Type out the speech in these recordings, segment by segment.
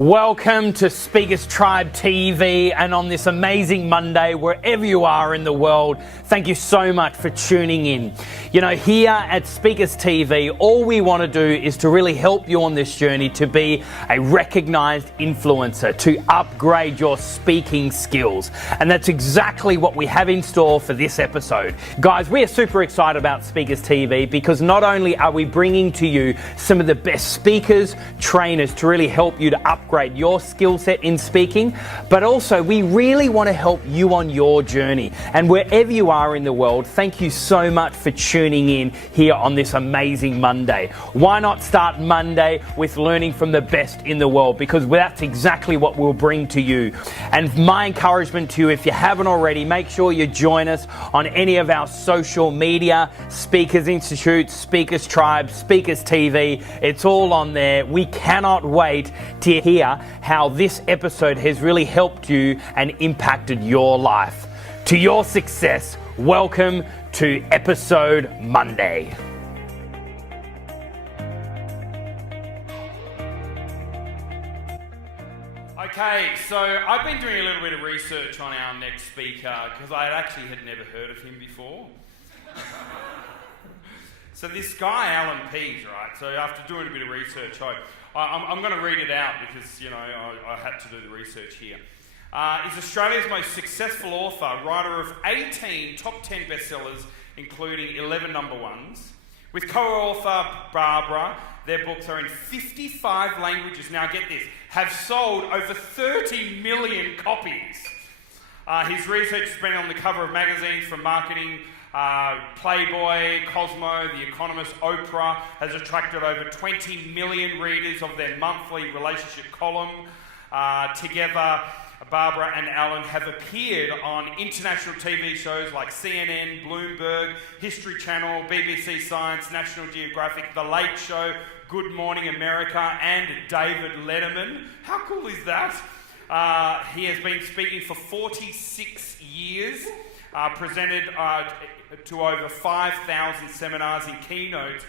Welcome to Speakers Tribe TV, and on this amazing Monday, wherever you are in the world, thank you so much for tuning in. You know, here at Speakers TV, all we want to do is to really help you on this journey to be a recognized influencer, to upgrade your speaking skills. And that's exactly what we have in store for this episode. Guys, we are super excited about Speakers TV because not only are we bringing to you some of the best speakers, trainers to really help you to upgrade your skill set in speaking, but also we really want to help you on your journey. And wherever you are in the world, thank you so much for tuning in here on this amazing Monday. Why not start Monday with learning from the best in the world? Because that's exactly what we'll bring to you. And my encouragement to you, if you haven't already, make sure you join us on any of our social media, Speakers Institute, Speakers Tribe, Speakers TV. It's all on there. We cannot wait to hear how this episode has really helped you and impacted your life. To your success, welcome to episode Monday. Okay, so I've been doing a little bit of research on our next speaker because I actually had never heard of him before. So this guy, ALLAN PEASE, right? So after doing a bit of research, I'm going to read it out because, you know, I had to do the research here. Is Australia's most successful author, writer of 18 top 10 bestsellers, including 11 number ones. With co-author Barbara, their books are in 55 languages. Now get this, have sold over 30 million copies. His research has been on the cover of magazines from Marketing, Playboy, Cosmo, The Economist, Oprah, has attracted over 20 million readers of their monthly relationship column. Together, Barbara and ALLAN have appeared on international TV shows like CNN, Bloomberg, History Channel, BBC Science, National Geographic, The Late Show, Good Morning America, and David Letterman. How cool is that? He has been speaking for 46 years, presented to over 5,000 seminars and keynotes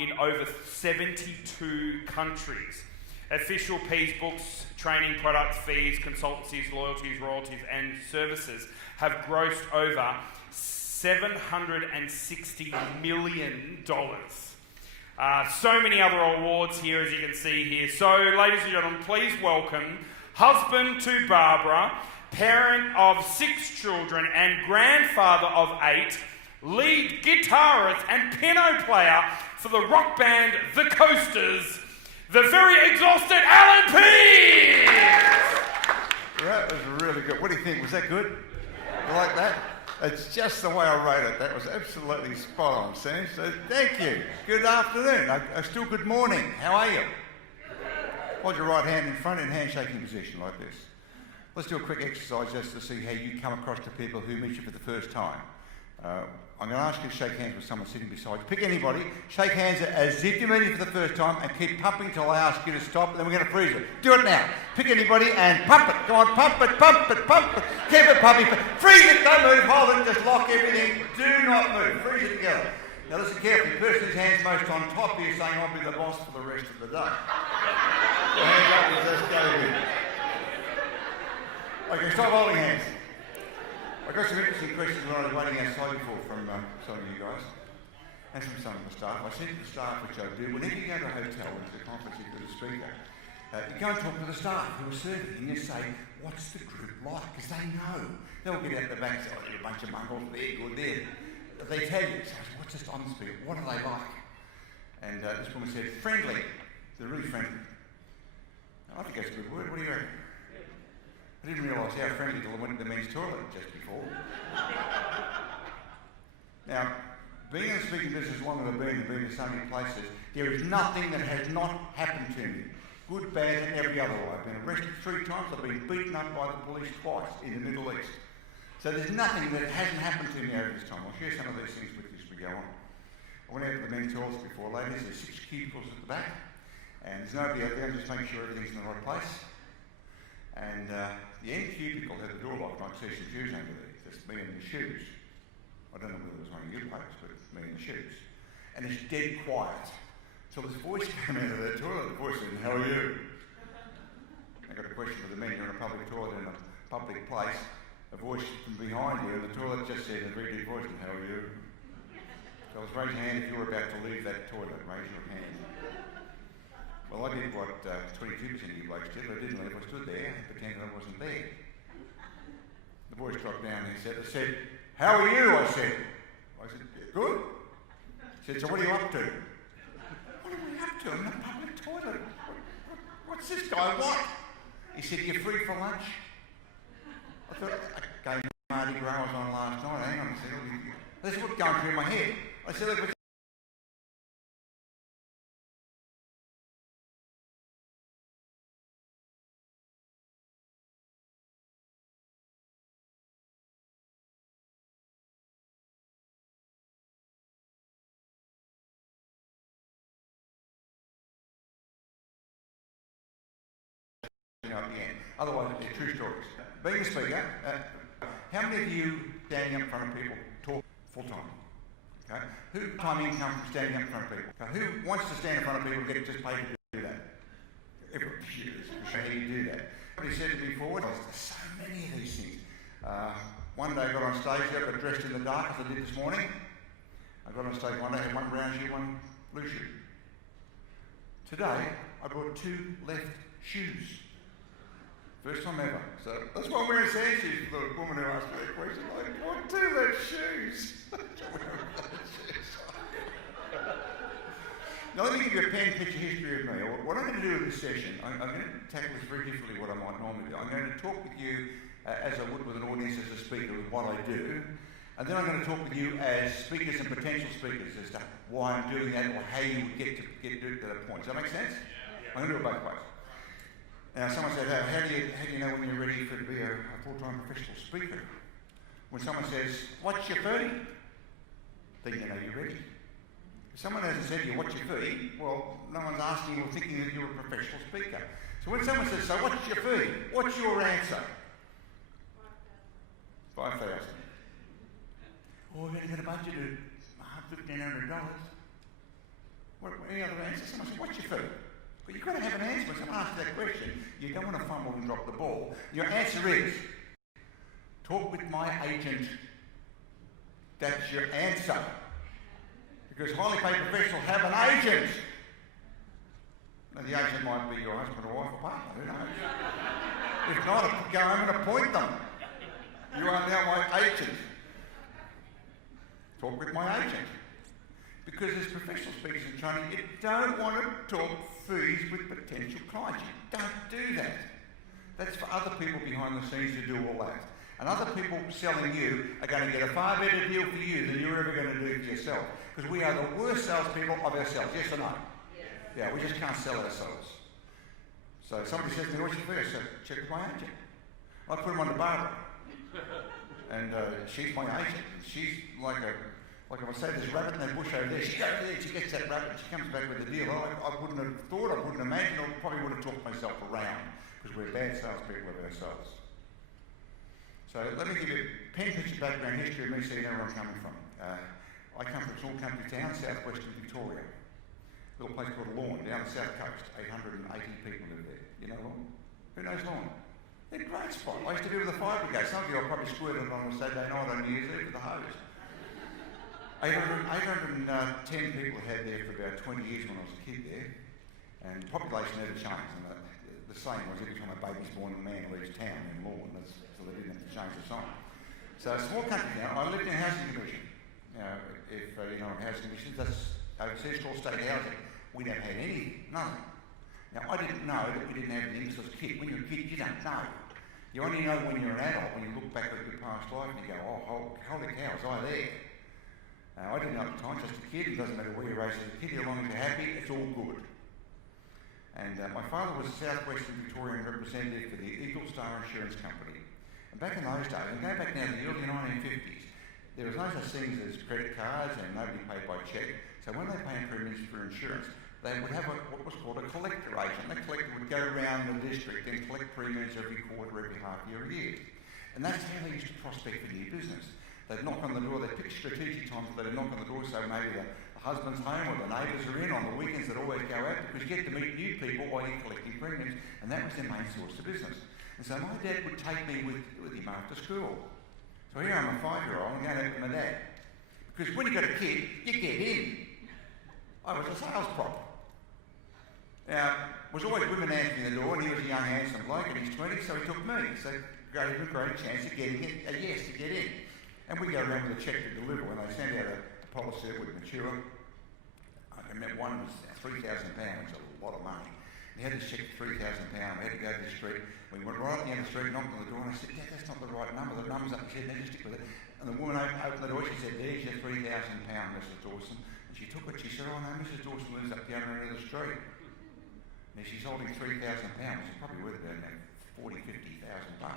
in over 72 countries. Official PEASE books, training, products, fees, consultancies, loyalties, royalties and services have grossed over $760 million. So many other awards here, as you can see here. So, ladies and gentlemen, please welcome husband to Barbara, parent of 6 children and grandfather of 8, lead guitarist and piano player for the rock band The Coasters, the very exhausted ALLAN PEASE! That was really good. What do you think? Was that good? You like that? It's just the way I wrote it. That was absolutely spot on, Sam. So thank you. Good afternoon. Still good morning. How are you? Hold your right hand in front in handshaking position like this. Let's do a quick exercise just to see how you come across to people who meet you for the first time. I'm going to ask you to shake hands with someone sitting beside you. Pick anybody, shake hands as if you're meeting for the first time and keep pumping till I ask you to stop, and then we're going to freeze it. Do it now. Pick anybody and pump it. Come on, pump it, pump it, pump it. Keep it pumping. Freeze it, don't move, hold it, just lock everything. Do not move. Freeze it together. Now listen carefully. The person whose hand's most on top here saying, I'll be the boss for the rest of the day. So hands up, let's go with. Okay, stop holding hands. I got some interesting questions when I was waiting outside before from some of you guys and from some of the staff. I said to the staff, which I do, whenever you go to a hotel or to the conference you do the speaker, you go and talk to the staff who are serving and you say, what's the group like? Because they know. They'll get out the back and say, oh, they're a bunch of mongrels, they're good, they're. But they tell you, so what's just on the speaker? What are they like? And this woman said, friendly. They're really friendly. I think that's a good word. What do you reckon? I didn't realise how friendly till I went to the men's toilet just before. Now, being in the speaking business as long as I've been to so many places, there is nothing that has not happened to me. Good, bad, and every other way. I've been arrested 3 times, I've been beaten up by the police twice in the Middle East. So there's nothing that hasn't happened to me over this time. I'll share some of these things with you as we go on. I went out to the men's toilets before, ladies. There's 6 cubicles at the back, and there's nobody out there. I'm just making sure everything's in the right place. And the end cubicle had the door locked, and I could see some shoes under there. That's me and the shoes. I don't know whether it was one of your blokes, but it's me and the shoes. And it's dead quiet. So this voice came out of that toilet. The voice said, how are you? I got a question for the men. You're in a public toilet in a public place. A voice from behind you, and the toilet just said in a very deep voice, "How are you?" So I was raise your hand if you were about to leave that toilet. Raise your hand. Well, I did what 22% of you blokes did. I didn't leave. I stood there and pretended I wasn't there. The voice dropped down and he said, "How are you?" I said, "Good." He said, "So what are you up to?" "What am I up to? I'm in a public toilet. What's this guy want?" He said, "You're free for lunch." I thought, "Okay, Mardi Gras was on last night. Hang on a second." This is what's going through my head. I said, "Look, at the end. Otherwise, they're true stories." Being a speaker, how many of you standing up in front of people talk full time? Okay. Who time income from standing up in front of people? Okay. Who wants to stand in front of people and get just paid to do that? Everybody is. How do you do that? Somebody said to me before, there's so many of these things. One day I got on stage, I got dressed in the dark as I did this morning. I got on stage one day, had one brown shoe, one blue shoe. Today, I brought 2 left shoes. First time ever. So that's why I'm wearing sand shoes for the woman who asked me that question. Like, what 2 left shoes? Now let me give you a pen picture history of me. What I'm going to do in this session, I'm going to tackle this very differently what I might normally do. I'm going to talk with you as I would with an audience as a speaker with what I do. And then I'm going to talk with you as speakers and potential speakers as to why I'm doing that or how you would get to that point. Does that make sense? Yeah. I'm going to do it both ways. Now, someone said, how do you know when you're ready to be a full-time professional speaker? When someone says, "What's your fee?" then you know you're ready. If someone hasn't said to you, "What's your fee?" well, no one's asking or thinking that you're a professional speaker. So when someone says, "So what's your fee?" what's your answer? 5,000. Oh, we're going to get a budget of $1,500. Any other answer? Someone says, "What's your fee?" But you've got to have an answer. When someone asks that question, you don't want to fumble and drop the ball. Your answer is, "Talk with my agent." That's your answer. Because highly paid professionals have an agent. Now, the agent might be your husband or wife or partner, who knows? If not, go home and appoint them. You are now my agent. Talk with my agent. Because as professional speakers in training, you don't want to talk fees with potential clients. You don't do that. That's for other people behind the scenes to do all that. And other people selling you are going to get a far better deal for you than you're ever going to do for yourself. Because we are the worst salespeople of ourselves, yes or no? Yes. Yeah, we just can't sell ourselves. So somebody says to me, "What's your fee?" I said, "Check with my agent." I put him on the Barbara. And she's my agent. She's like if I say there's a rabbit in that bush over there, she goes there, she gets that rabbit, she comes back with a deal. I wouldn't have thought, I wouldn't imagine, I probably would have talked myself around, because we're bad salespeople of ourselves. So let me give you a pen picture background history of me so you know where I'm coming from. I come from a small country town, southwestern Victoria. A little place called Lawn, down the south coast. 880 people live there. You know Lawn? Who knows Lawn? They're a great spot. I used to be with the fire brigade. Some of you are probably squirted on a Saturday night on New Year's Eve with the hose. 810 people had there for about 20 years when I was a kid there. And population never changed. And the saying was every time a baby's born, a man leaves town in Lawn. So they didn't have to change the sign. So a small country town. I lived in a housing commission. If you know what housing commissions, that's overseas called state housing. We never had anything, nothing. Now I didn't know that we didn't have anything because I was a kid. When you're a kid, you don't know. You only know when you're an adult, when you look back at your past life and you go, "Oh, holy cow, was I there?" I didn't know at the time, just a kid. It doesn't matter where you're raised as a kid, as long as you're happy, it's all good. And my father was a southwestern Victorian representative for the Eagle Star Insurance Company. And back in those days, and go back now to the early 1950s, there was no such things as credit cards and nobody paid by cheque. So when they paid premiums for insurance, they would have what was called a collector agent. That collector would go around the district and collect premiums every quarter, every half year, a year. And that's how they used to prospect for new business. They'd knock on the door, they'd pick strategic times, they'd knock on the door, so maybe a the husband's home or the neighbours are in. On the weekends they'd always go out because you get to meet new people while you're collecting premiums, and that was their main source of business. And so my dad would take me with him after school. So here I'm a 5-year-old, I'm going out with my dad. Because when you got a kid, you get in. I was a sales prop. Now, there was always women answering the door, and he was a young, handsome bloke in his 20s, so he took me. So gave him a great chance of getting in, a yes to get in. And we go around with a cheque to deliver. When they send out a policy that would mature, I remember one was £3,000, a lot of money. He had this cheque for £3,000. We had to go to the street. We went right up the end of the street, knocked on the door, and I said, Dad, that's not the right number. The number's up. He said, no, just stick with it. And the woman opened the door. She said, there's your £3,000, Mrs. Dawson. And she took it. She said, oh no, Mrs. Dawson lives up the other end of the street. Now she's holding £3,000. It's probably worth about $40,000, $50,000.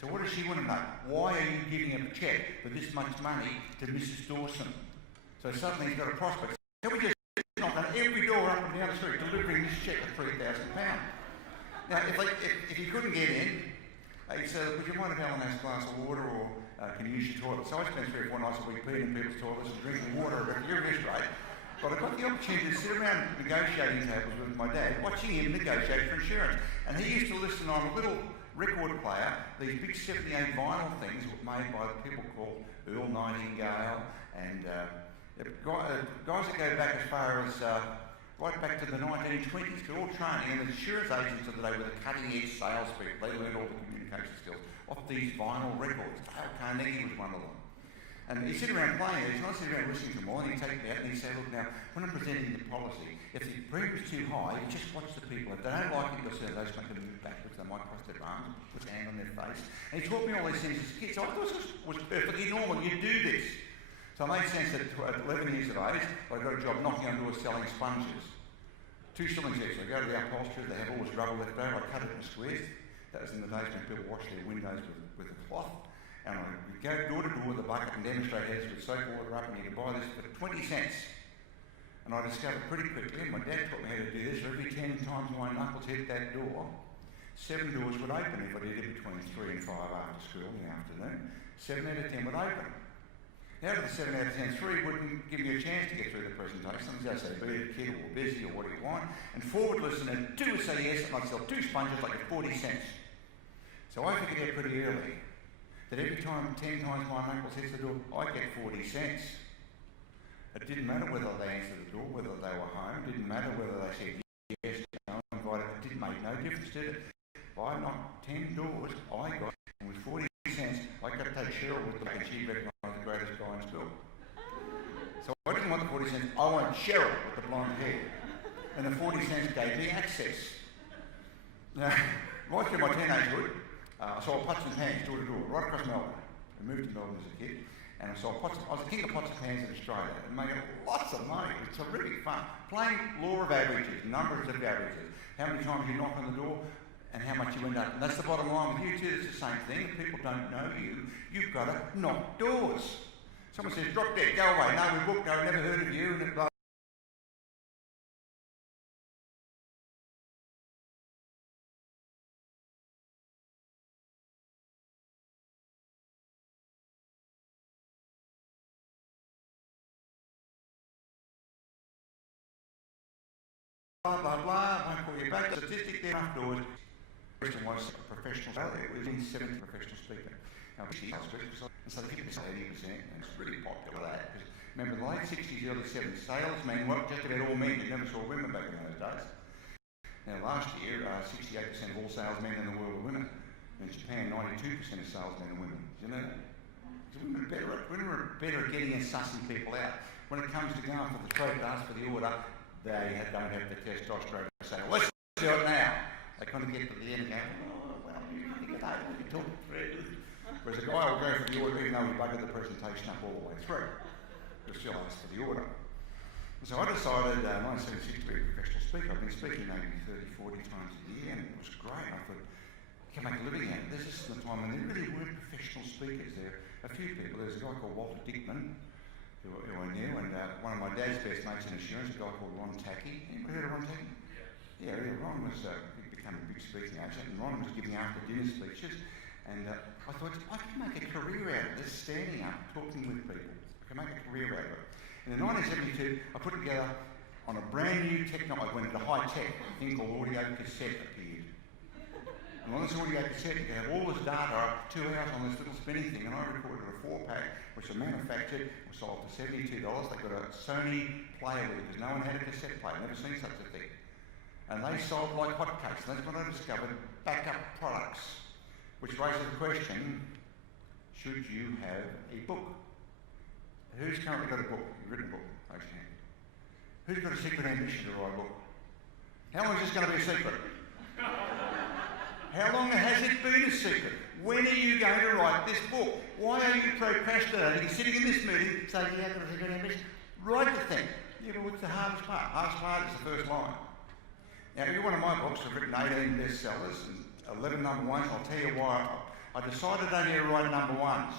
So what does she want to know? Why are you giving a cheque for this much money to Mrs. Dawson? So suddenly he's got a prospect. So we just knock on every door up and down the street delivering this cheque for £3,000. Now, if he couldn't get in, he said, would you mind if Alan has a glass of water or can you use your toilet? So I spent 3 or 4 nights a week peeing in people's toilets and drinking water at a furious rate. But I got the opportunity to sit around negotiating tables with my dad, watching him negotiate for insurance. And he used to listen on a little record player, these big 78 vinyl things made by people called Earl Nightingale and guys that go back as far as right back to the 1920s. They're all training, and the insurance agents of the day were the cutting-edge salespeople. They learned all the communication skills off these vinyl records. Dale Carnegie was one of them. And he'd sit around playing it, he's not sitting around listening to them all, and he'd take me out and he'd say, look now, when I'm presenting the policy, if the premium's too high, you just watch the people. If they don't like it, you'll say those make them move backwards, they might cross their arms, put their hand on their face. And he taught me all these things as a kid, so I thought this was perfectly normal, you do this. So it made sense that at 11 years of age, I got a job knocking on doors selling sponges. 2 shillings each. I go to the upholsterers, they have all this rubber left over, I cut it in squares. That was in the days when people washed their windows with a cloth. And I would go door to door with a bucket and demonstrate how this would soak water up, and you could buy this for 20 cents. And I discovered pretty quickly, and my dad taught me how to do this, every 10 times my knuckles hit that door, 7 doors would open if I did it between 3 and 5 after school in the afternoon. 7 out of 10 would open. Out of the 7 out of 10, 3 wouldn't give me a chance to get through the presentation. They'd say, be a kid or busy or what do you want? And 4 would listen, and 2 would say yes, and I'd sell 2 sponges like at 40 cents. So I figured out pretty early that every time, 10 times my knuckles hits the door, I get 40 cents. It didn't matter whether they answered the door, whether they were home, it didn't matter whether they said yes, no, invited, it didn't make no difference, did it? If I knocked 10 doors, I got, and with 40 cents, I got to take Cheryl with the and she recognised the greatest guy in school. So I didn't want the 40 cents, I wanted Cheryl with the blonde hair. And the 40 cents gave me access. Now, right through my teenagehood, I sold pots and pans door to door, right across Melbourne. I moved to Melbourne as a kid, and I sold pots. I was the king of pots and pans in Australia, and making lots of money. It was terrific fun. Playing law of averages, numbers of averages. How many times you knock on the door, and how much you end up. And that's the bottom line with you too. It's the same thing. If people don't know you, you've got to knock doors. Someone says, drop dead, go away. No, we booked, no, never heard of you, and it blah. Blah, blah, blah, won't call you back. The statistic there afterwards, the question was professional salary. It was in 7th professional speaker. Now, and so they think it's 80%, and it's really popular that. Because remember, the late 60s, early 70s, salesmen were just about all men. You never saw women back in those days. Now, last year, 68% of all salesmen in the world were women. In Japan, 92% of salesmen are women. Do you know that? Women are better at getting and sussing people out. When it comes to going for the throat to ask for the order, they don't have the testosterone to say, well, let's do it now. They kind of get to the end and go, oh, well, you can get over, you can talk through. Whereas a guy will go for the order even though he buggered the presentation up all the way through. He'll still ask for the order. And so I decided, 1976 to be a professional speaker. I've been speaking maybe 30, 40 times a year, and it was great. I thought, I can make a living out of this. This is the time when there really weren't professional speakers. There are a few people. There's a guy called Walter Dickman, who I knew, and one of my dad's best mates in insurance, a guy called Ron Tackey. Anybody heard of Ron Tackey? Yeah, Ron was become a big speaking agent, and Ron was giving after dinner speeches, and I thought, I can make a career out of this, standing up, talking with people. I can make a career out of it. And in 1972, I put together on a brand new technology, I went into high tech, a thing called audio cassette appeared. And on this audio cassette, you can have all this data up 2 hours on this little spinning thing, and I recorded a 4-pack, which I manufactured, was sold for $72. They got a Sony player with it, because no one had a cassette player, never seen such a thing. And they sold like hotcakes, and that's when I discovered backup products, which raises the question, should you have a book? Who's currently got a book, a written book? Raise your hand. Who's got a secret ambition to write a book? How long is this going to be a secret? How long has it been a secret? When are you going to write this book? Why are you procrastinating, sitting in this meeting, saying, yeah, I've got a secret ambition? Write the thing. Yeah, but what's the hardest part? Hardest part is the first line. Now, every one of my books have written 18 bestsellers and 11 number ones. I'll tell you why. I decided only to write number ones.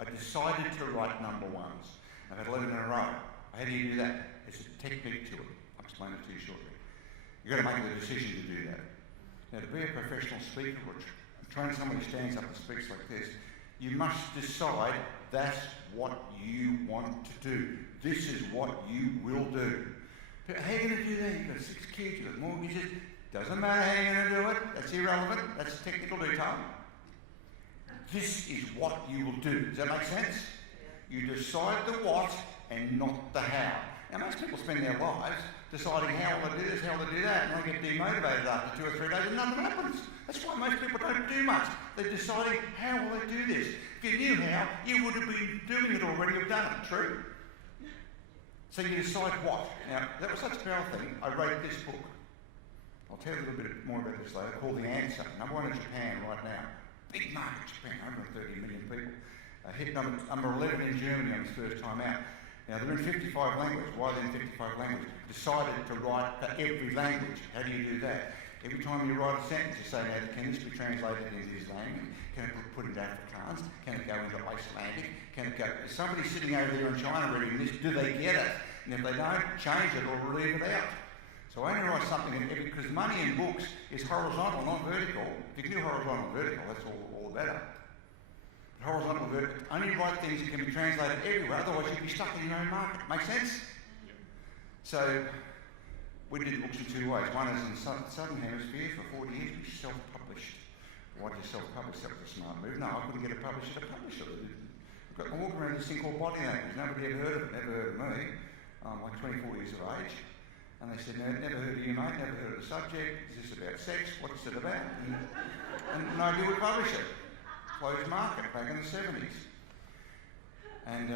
I decided to write number ones. I've had 11 in a row. How do you do that? It's a technique to it. I'll explain it to you shortly. You've got to make the decision to do that. Now, to be a professional speaker or train someone who stands up and speaks like this, you must decide that's what you want to do. This is what you will do. But how are you going to do that? You've got 6 kids, you've got mortgages. Doesn't matter how you're going to do it. That's irrelevant. That's a technical detail. This is what you will do. Does that make sense? You decide the what and not the how. Now, most people spend their lives deciding how will they do this, how will they do that, and they get demotivated after 2 or 3 days and nothing happens. That's why most people don't do much. They're deciding how will they do this. If you knew how, you would have been doing it already or done it, true? So you decide what. Now, that was such a powerful thing. I wrote this book. I'll tell you a little bit more about this later, called The Answer. Number 1 in Japan right now. Big market, Japan, 130 million people. Hit number 11 in Germany on its first time out. Now, they're in 55 languages. Why they're in 55 languages? Decided to write for every language. How do you do that? Every time you write a sentence, you say, now, can this be translated into this language? Can it be put into Afrikaans? Can it go into Icelandic? Can it go... If somebody's sitting over there in China reading this, do they get it? And if they don't, change it or leave it out. So I only write something in every... Because money in books is horizontal, not vertical. If you can do horizontal and vertical, that's all better. Horizontal and vertical. Only write things that can be translated everywhere, otherwise you'd be stuck in your own market. Make sense? Yep. So, we did books in 2 ways. One is in the Southern Hemisphere for 40 years, we self-published. Why did you self-publish? That was a smart move. No, I couldn't get a publisher to publish it. I'm walking around this thing called body language. Nobody ever heard of it, never heard of me. I'm like 24 years of age. And they said, no, never heard of you, mate, never heard of the subject. Is this about sex? What's it about? And nobody would publish it. Closed market back in the 70s. And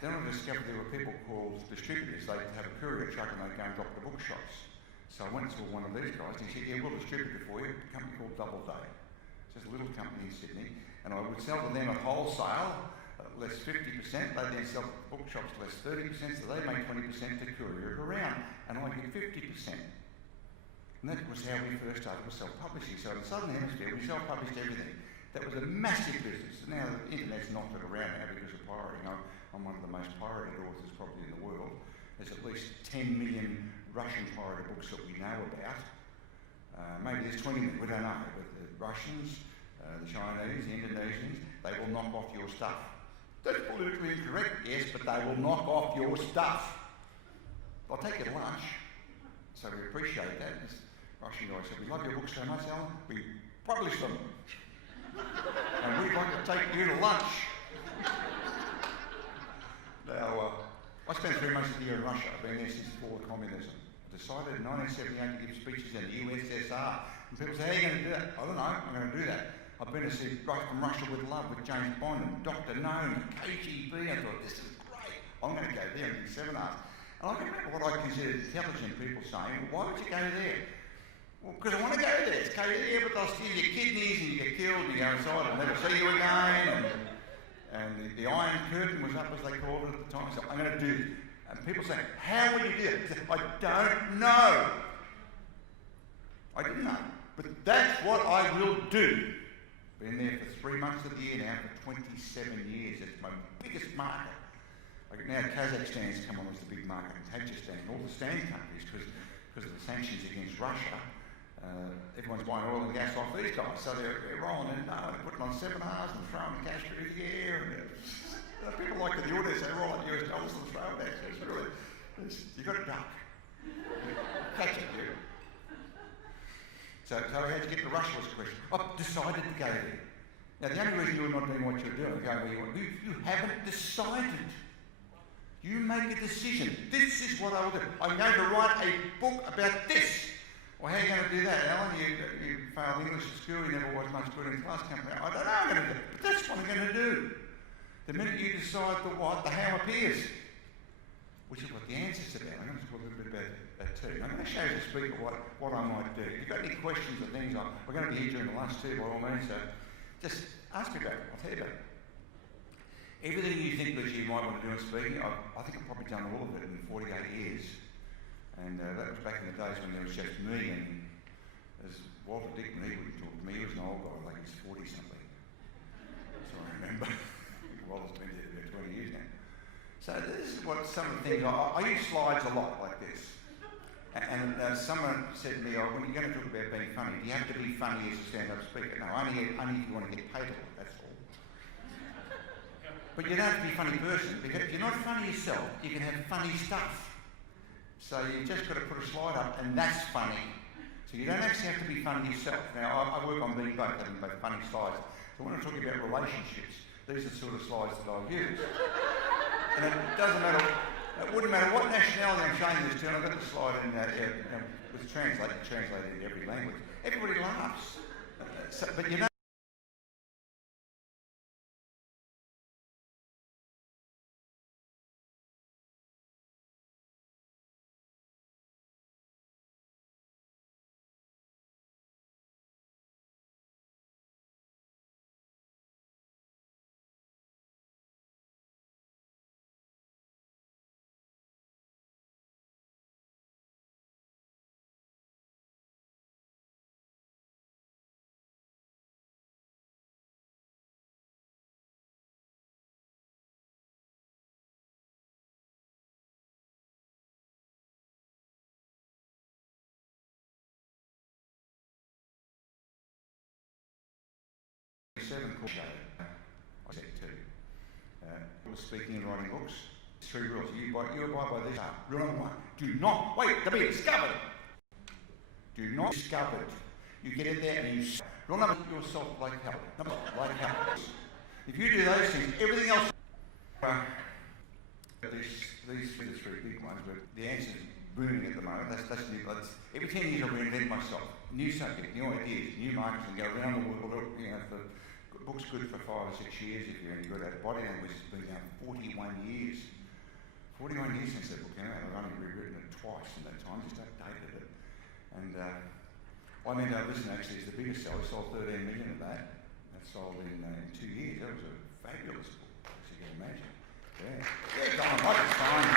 then I discovered there were people called distributors. They'd have a courier truck and they'd go and drop the bookshops. So I went to one of these guys and he said, yeah, we'll distribute it for you. A company called Doubleday. It's just a little company in Sydney. And I would sell to them at wholesale, less 50%. They'd then sell to bookshops less 30%, so they make 20% to courier it around. And I get 50%. And that was how we first started with self-publishing. So in the Southern Hemisphere, we self-published everything. That was a massive business. Now the internet's knocked it around now because of pirating. I'm one of the most pirated authors probably in the world. There's at least 10 million Russian pirated books that we know about. Maybe there's 20 million, we don't know. But the Russians, the Chinese, the Indonesians, they will knock off your stuff. That's politically incorrect, yes, but they will knock off your stuff. They'll take you to lunch. So we appreciate that. This Russian guy said, we love your books so much, Alan, we publish them. And we'd like to take you to lunch. Now, I spent 3 months of the year in Russia. I've been there since before communism. I decided in 1978 to give speeches in the USSR. And people say, how are you going to do that? I don't know, I'm going to do that. I've been to see Right from Russia with Love with James Bond and Dr. No and KGB. I thought, this is great. I'm going to go there and do seminars. And I can remember what I considered intelligent people saying, well, why would you go there? Well, because I want to go there. It's go there, but they'll steal your kidneys and you get killed and you go inside and never see you again. And the Iron Curtain was up, as they called it at the time. So I'm going to do this. And people say, how will you do it? I don't know. I didn't know. But that's what I will do. Been there for 3 months of the year now for 27 years. It's my biggest market. Like now Kazakhstan's come on as the big market, and Tajikistan, and all the stand countries, because of the sanctions against Russia. Everyone's buying oil and gas off these guys, so they're rolling in, they're putting on seminars and throwing cash through the air. And people like the audience, they roll out US dollars and throw it back. It's really, You got a duck. Catch it, you. So how'd you get the Rushworth question? I've decided to go there. Now, the only reason you're not doing what you're doing, going where you want, you haven't decided. You make a decision. This is what I will do. I'm going to write a book about this. Well, how are you going to do that, Alan? You failed English at school, you never was much good in class. I don't know what I'm going to do, but that's what I'm going to do. The minute you decide the what, the how appears, which is what the answer's about. I'm going to talk a little bit about that too. I'm going to show you as a speaker what I might do. If you've got any questions or things, we're going to be here during the lunch too, by all means, so just ask me about it. I'll tell you about it. Everything you think that you might want to do in speaking, I think I've probably done all of it in 48 years. And that was back in the days when there was just me, and as Walter Dickman, he wouldn't talk to me. He was an old guy, like he's 40-something. So I remember. Walter's been there about 20 years now. So this is what some of the things, I use slides a lot like this. And someone said to me, oh, when you're going to talk about being funny, do you have to be funny as a stand-up speaker? No, only if you want to get paid a lot, that's all. But you don't have to be a funny person, because if you're not funny yourself, you can have funny stuff. So you've just got to put a slide up, and that's funny. So you don't actually have to be funny yourself. Now, I work on being both, having both funny slides. So when I'm talking about relationships, these are the sort of slides that I'll use. And it doesn't matter, it wouldn't matter what nationality I'm showing this to, and I've got the slide in with translated in every language. Everybody laughs. But you know, I said two. Speaking and writing books. 3 rules. You abide by these. Rule number 1. Do not wait to be discovered. Do not be discovered. You get in there and you rule number 2, yourself like hell. Like hell. If you do those things, everything else. These 3 big ones, but the answer is booming at the moment. That's new. Every 10 years I reinvent myself. New subject, new ideas, new markets, and go around the world. You know, the book's good for 5 or 6 years if you're any good at it. Body language has been down 41 years. 41 years since that book came out. I've only rewritten it twice in that time, just updated it. And I mean, listen, actually, it's the biggest seller. I sold 13 million of that. That sold in 2 years. That was a fabulous book, as you can imagine. Yeah, Don, it's fine.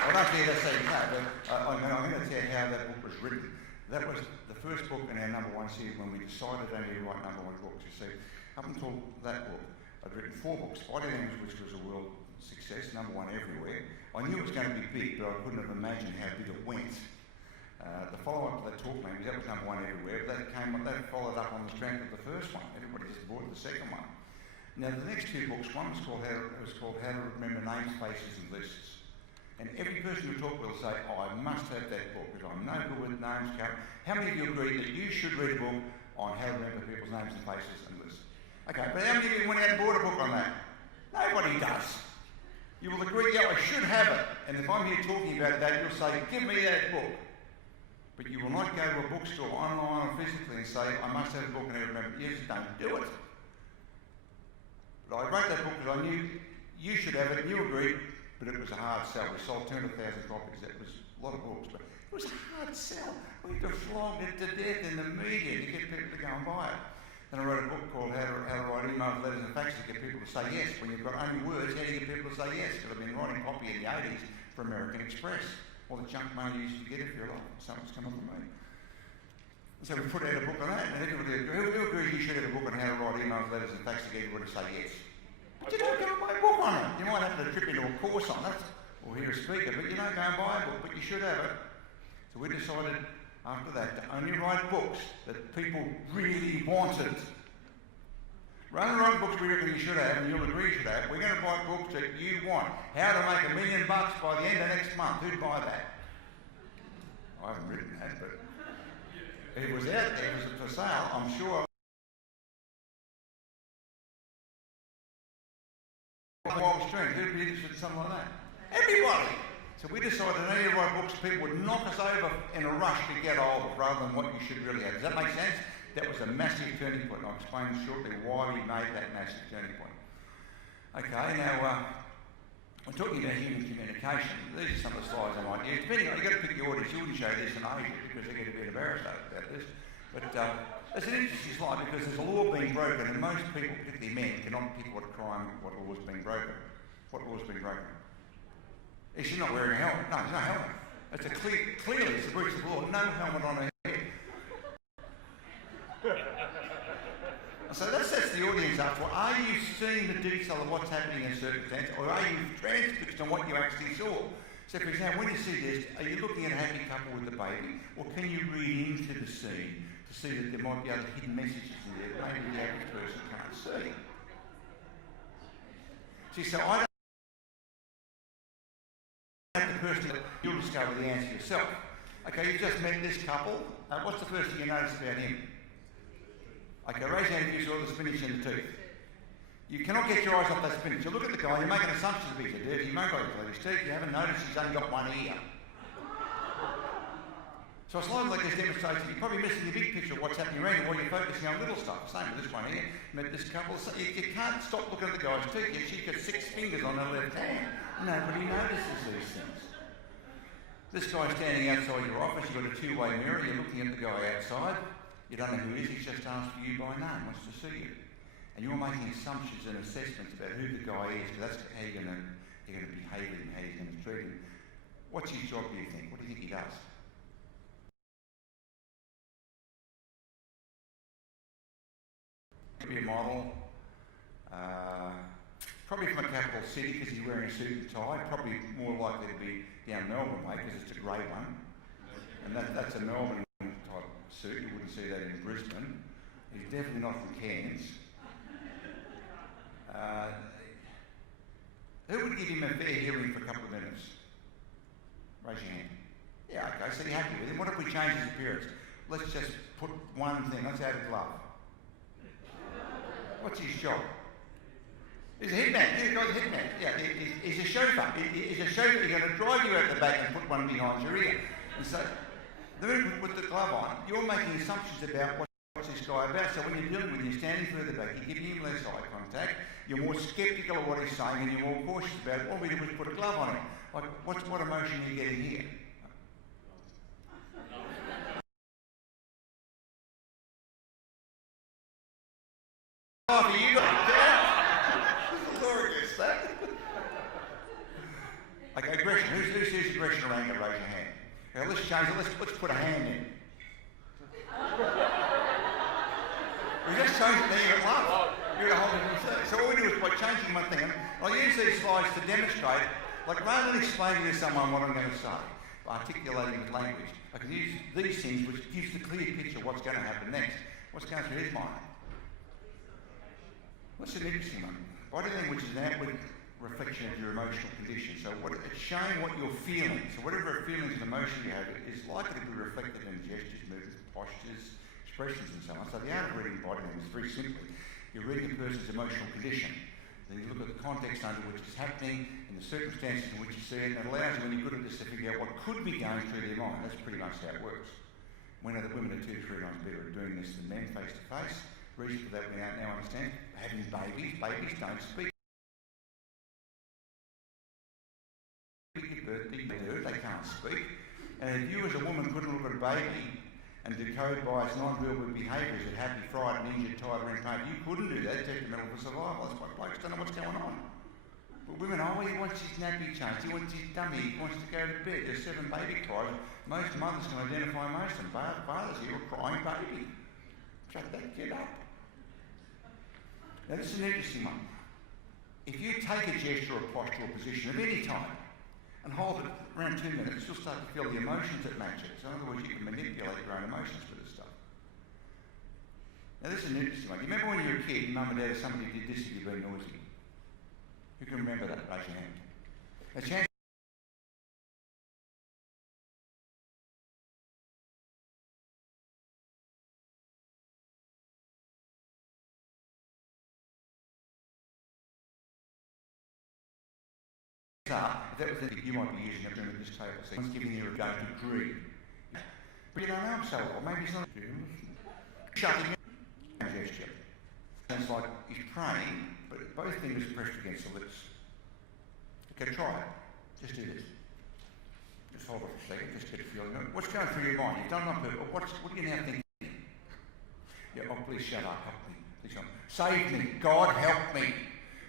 I don't care to say that, but I'm going to tell you how that book was written. That was the first book in our #1 series when we decided only to write #1 books. You see, up until that book, I'd written 4 books. Body Language, which was a world success, #1 everywhere. I knew it was going to be big, but I couldn't have imagined how big it went. The follow-up to that Talk Language, that was #1 everywhere, but that followed up on the strength of the first one. Everybody just bought the second one. Now, the next 2 books, one was called How to Remember Names, Faces and Lists. And every person who talks will say, oh, I must have that book because I'm no good with names. How many of you agree that you should read a book on how to remember people's names and faces and lists? Okay, but how many of you went out and bought a book on that? Nobody does. You will agree, yeah, I should have it. And if I'm here talking about that, you'll say, give me that book. But you will not go to a bookstore online or physically and say, I must have a book and I remember. You just don't do it. But I wrote that book because I knew you should have it, and you agreed. But it was a hard sell. We sold 200,000 copies. That was a lot of books, but it was a hard sell. We flogged it to death in the media to get people to go and buy it. Then I wrote a book called How to Write Emails, Letters and Faxes to get people to say yes. When you've got only words, how do you get people to say yes? Because I've been writing copy in the 80s for American Express. All the junk mail you used to get if you're like, someone's come up to me. So we put out a book on that, and everybody, who agrees you should have a book on how to write emails, letters and faxes to get everybody to say yes? But you don't go and buy a book on it. You might have to trip into a course on it, or hear a speaker, but you don't go and buy a book, but you should have it. So we decided after that to only write books that people really wanted. Run and write books we reckon you should have and you'll agree you should have. We're going to write books that you want. How to make $1 million by the end of next month. Who'd buy that? I haven't written that, but if it was out there, if it was for sale, I'm sure. Who'd be interested in something like that? Everybody! So we decided that any of our books people would knock us over in a rush to get hold of rather than what you should really have. Does that make sense? That was a massive turning point. I'll explain shortly why we made that massive turning point. Okay, now we're talking about human communication. These are some of the slides I might use. Depending on, you've got to pick your audience. You wouldn't show this in Asia because they get a bit embarrassed about this. But it's an interesting slide because there's a law being broken and most people, particularly men, cannot pick what law is being broken. What law is being broken? She's not wearing a helmet. No, there's no helmet. It's clearly it's a breach of law. No helmet on her head. So that sets the audience up for, are you seeing the detail of what's happening in a circumstance, or are you transfixed on what you actually saw? So for example, when you see this, are you looking at a happy couple with the baby, or can you read into the scene to see that there might be other hidden messages in there that maybe the average person can't see? See, so I don't have the person that you'll discover the answer yourself. Okay, you've just met this couple. What's the first thing you notice about him? Okay, raise your hand if you saw the spinach in the tooth. You cannot get your eyes off that spinach. You look at the guy, you're making assumptions that he's a dirty monkey with his teeth. You haven't noticed he's only got one ear. So a slide like this demonstrates that you're probably missing the big picture of what's happening around you while you're focusing on little stuff. Same with this one here. Met this couple. So you can't stop looking at the guy's teeth. Yet she's got 6 fingers on her left hand. Nobody notices these things. This guy's standing outside your office. You've got a two-way mirror. You're looking at the guy outside. You don't know who he is. He's just asked for you by name. Wants to see you. And you're making assumptions and assessments about who the guy is, because that's how you're going to behave with him, how you're going to treat him. What's his job, do you think? What do you think he does? Could be a model. Probably from a capital city because he's wearing a suit and tie. Probably more likely to be down Melbourne way because it's a grey one. And that's a Melbourne type suit. You wouldn't see that in Brisbane. He's definitely not from Cairns. Who would give him a fair hearing for a couple of minutes? Raise your hand. Yeah, okay, so you're happy with him. What if we change his appearance? Let's just put one thing. Let's add a glove. What's his job? He's a hitman. He's got a hitman. Yeah, he's a chauffeur. He's a chauffeur. He's going to drive you out the back and put one behind your ear. And so, the minute we put the glove on, you're making assumptions about what's this guy about. So when you're dealing with him, you're standing further back, you're giving him less eye contact, you're more sceptical of what he's saying, and you're more cautious about it. All we did was put a glove on him. Like, what emotion are you getting here? Oh, for you got glorious, that. Okay, aggression. Who sees aggression or anger? Raise your hand. Okay, let's change it. Let's put a hand in. We just changed it, there you love. You're going to hold it. So all we do is by changing one thing, and I'll use these slides to demonstrate, like rather than explaining to someone what I'm going to say, articulating with language, I can use these things which gives the clear picture of what's going to happen next. What's going through his mind? What's an interesting one? Body language is an outward reflection of your emotional condition. So it's showing what you're feeling. So whatever feelings and emotion you have is likely to be reflected in gestures, movements, postures, expressions and so on. So the art of reading body language is very simply, you're reading a person's emotional condition. Then you look at the context under which it's happening and the circumstances in which you see it, and it allows you, when you're good at this, to figure out what could be going through their mind. That's pretty much how it works. We know that women are 2 to 3 times better at doing this than men face to face. The reason for that we now understand, having babies don't speak. Give birth, they can't speak. And if you as a woman couldn't look at a baby and decode by its non-verbal behaviours at happy, frightened, injured, tired, or in pain, you couldn't do that. It's detrimental for survival. That's why blokes don't know what's going on. But women, he wants his nappy changed, he wants his dummy, he wants to go to bed. There's 7 baby cries. Most mothers can identify most of them. Fathers here, a crying baby. Shut that kid up. Now this is an interesting one. If you take a gesture or posture or position of any type and hold it around 2 minutes, you'll start to feel the emotions that match it. So in other words, you can manipulate your own emotions with this stuff. Now this is an interesting one. You remember when you were a kid, your mum and dad or somebody did this if you've been noisy? Who can remember that? Raise your hand. A chance up, if that was anything you might be using it during this table. So someone's giving you a go to agree. But you don't know him so well. Maybe he's not shutting a gesture. It's like he's praying, but both fingers pressed against the lips. Okay, try it. Just do this. Just hold it for a second, just get a feeling. What's going through your mind? You've done it on purpose. What are you now thinking? Yeah, oh, please shut up. Help me. Please help me. Save me. God, help me.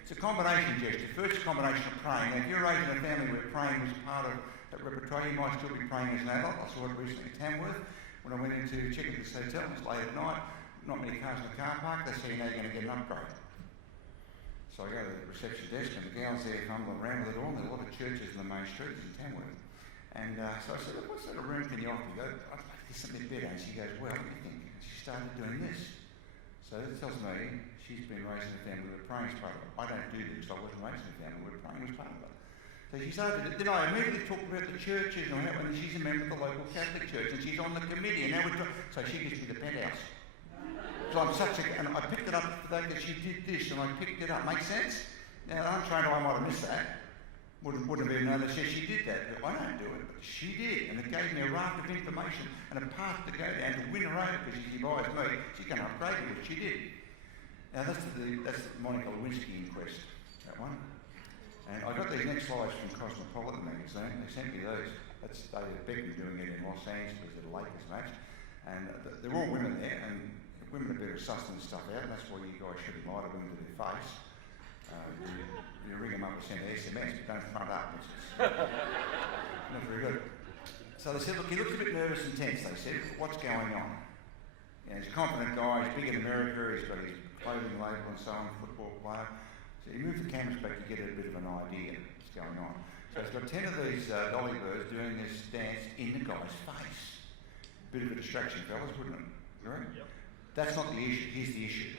It's a combination gesture. First, a combination of praying. Now, if you're raised in a family where praying was part of that repertoire, you might still be praying as an adult. I saw it recently at Tamworth when I went in to check into this hotel. It was late at night. Not many cars in the car park. They say, you know, you're going to get an upgrade. So I go to the reception desk and the gal's there fumbling around with it all. And there are a lot of churches in the main streets in Tamworth. And so I said, look, what sort of room can you offer me? I'd like to get something better. And she goes, well, what do you think? And she started doing this. So that tells me she's been raised in a family where praying is part of it. I don't do this. I wasn't raised in a family where praying was part of it. So she started, then I immediately talked about the churches and how, and she's a member of the local Catholic church and she's on the committee. And now so she gives me the penthouse. So I'm such a, and I picked it up today that she did this and I picked it up. Make sense? Now, untrained, I might have missed that. Wouldn't have been known that she did that. I don't do it, but she did. And it gave me a raft of information and a path to go down to win her over because if she buys me, she's going to upgrade me, which she did. Now, that's the Monica Lewinsky inquest, that one. And I got these next slides from Cosmopolitan magazine. They sent me those. That's David Beckham doing it in Los Angeles at a Lakers match. And they're all women there, and women are better sussing stuff out, and that's why you guys shouldn't lie to women to their face. You ring them up and send an SMS, but don't front up. It's not very good. So they said, look, he looks a bit nervous and tense, they said. What's going on? You know, he's a confident guy, he's big in America, he's got his clothing label and so on, football player. So you move the cameras back, you get a bit of an idea of what's going on. So he's got 10 of these dolly birds doing this dance in the guy's face. Bit of a distraction, fellas, wouldn't it? Right? Yep. That's not the issue. Here's the issue.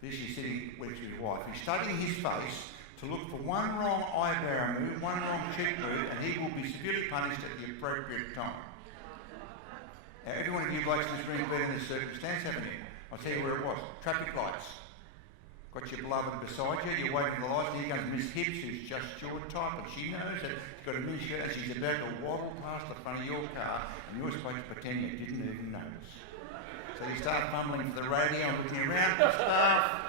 The issue is sitting with his wife. He's studying his face to look for one wrong eyebrow move, one wrong cheek move, and he will be severely punished at the appropriate time. Now, every one of you blokes in this room have been in this circumstance, haven't you? I'll tell you where it was. Traffic lights. Got your beloved beside you, you're waiting for the lights, and here comes Miss Hibbs, who's just your type, and she knows that she's got a miniskirt and she's about to waddle past the front of your car, and you're supposed to pretend you didn't even notice. So you start fumbling for the radio and looking around for stuff.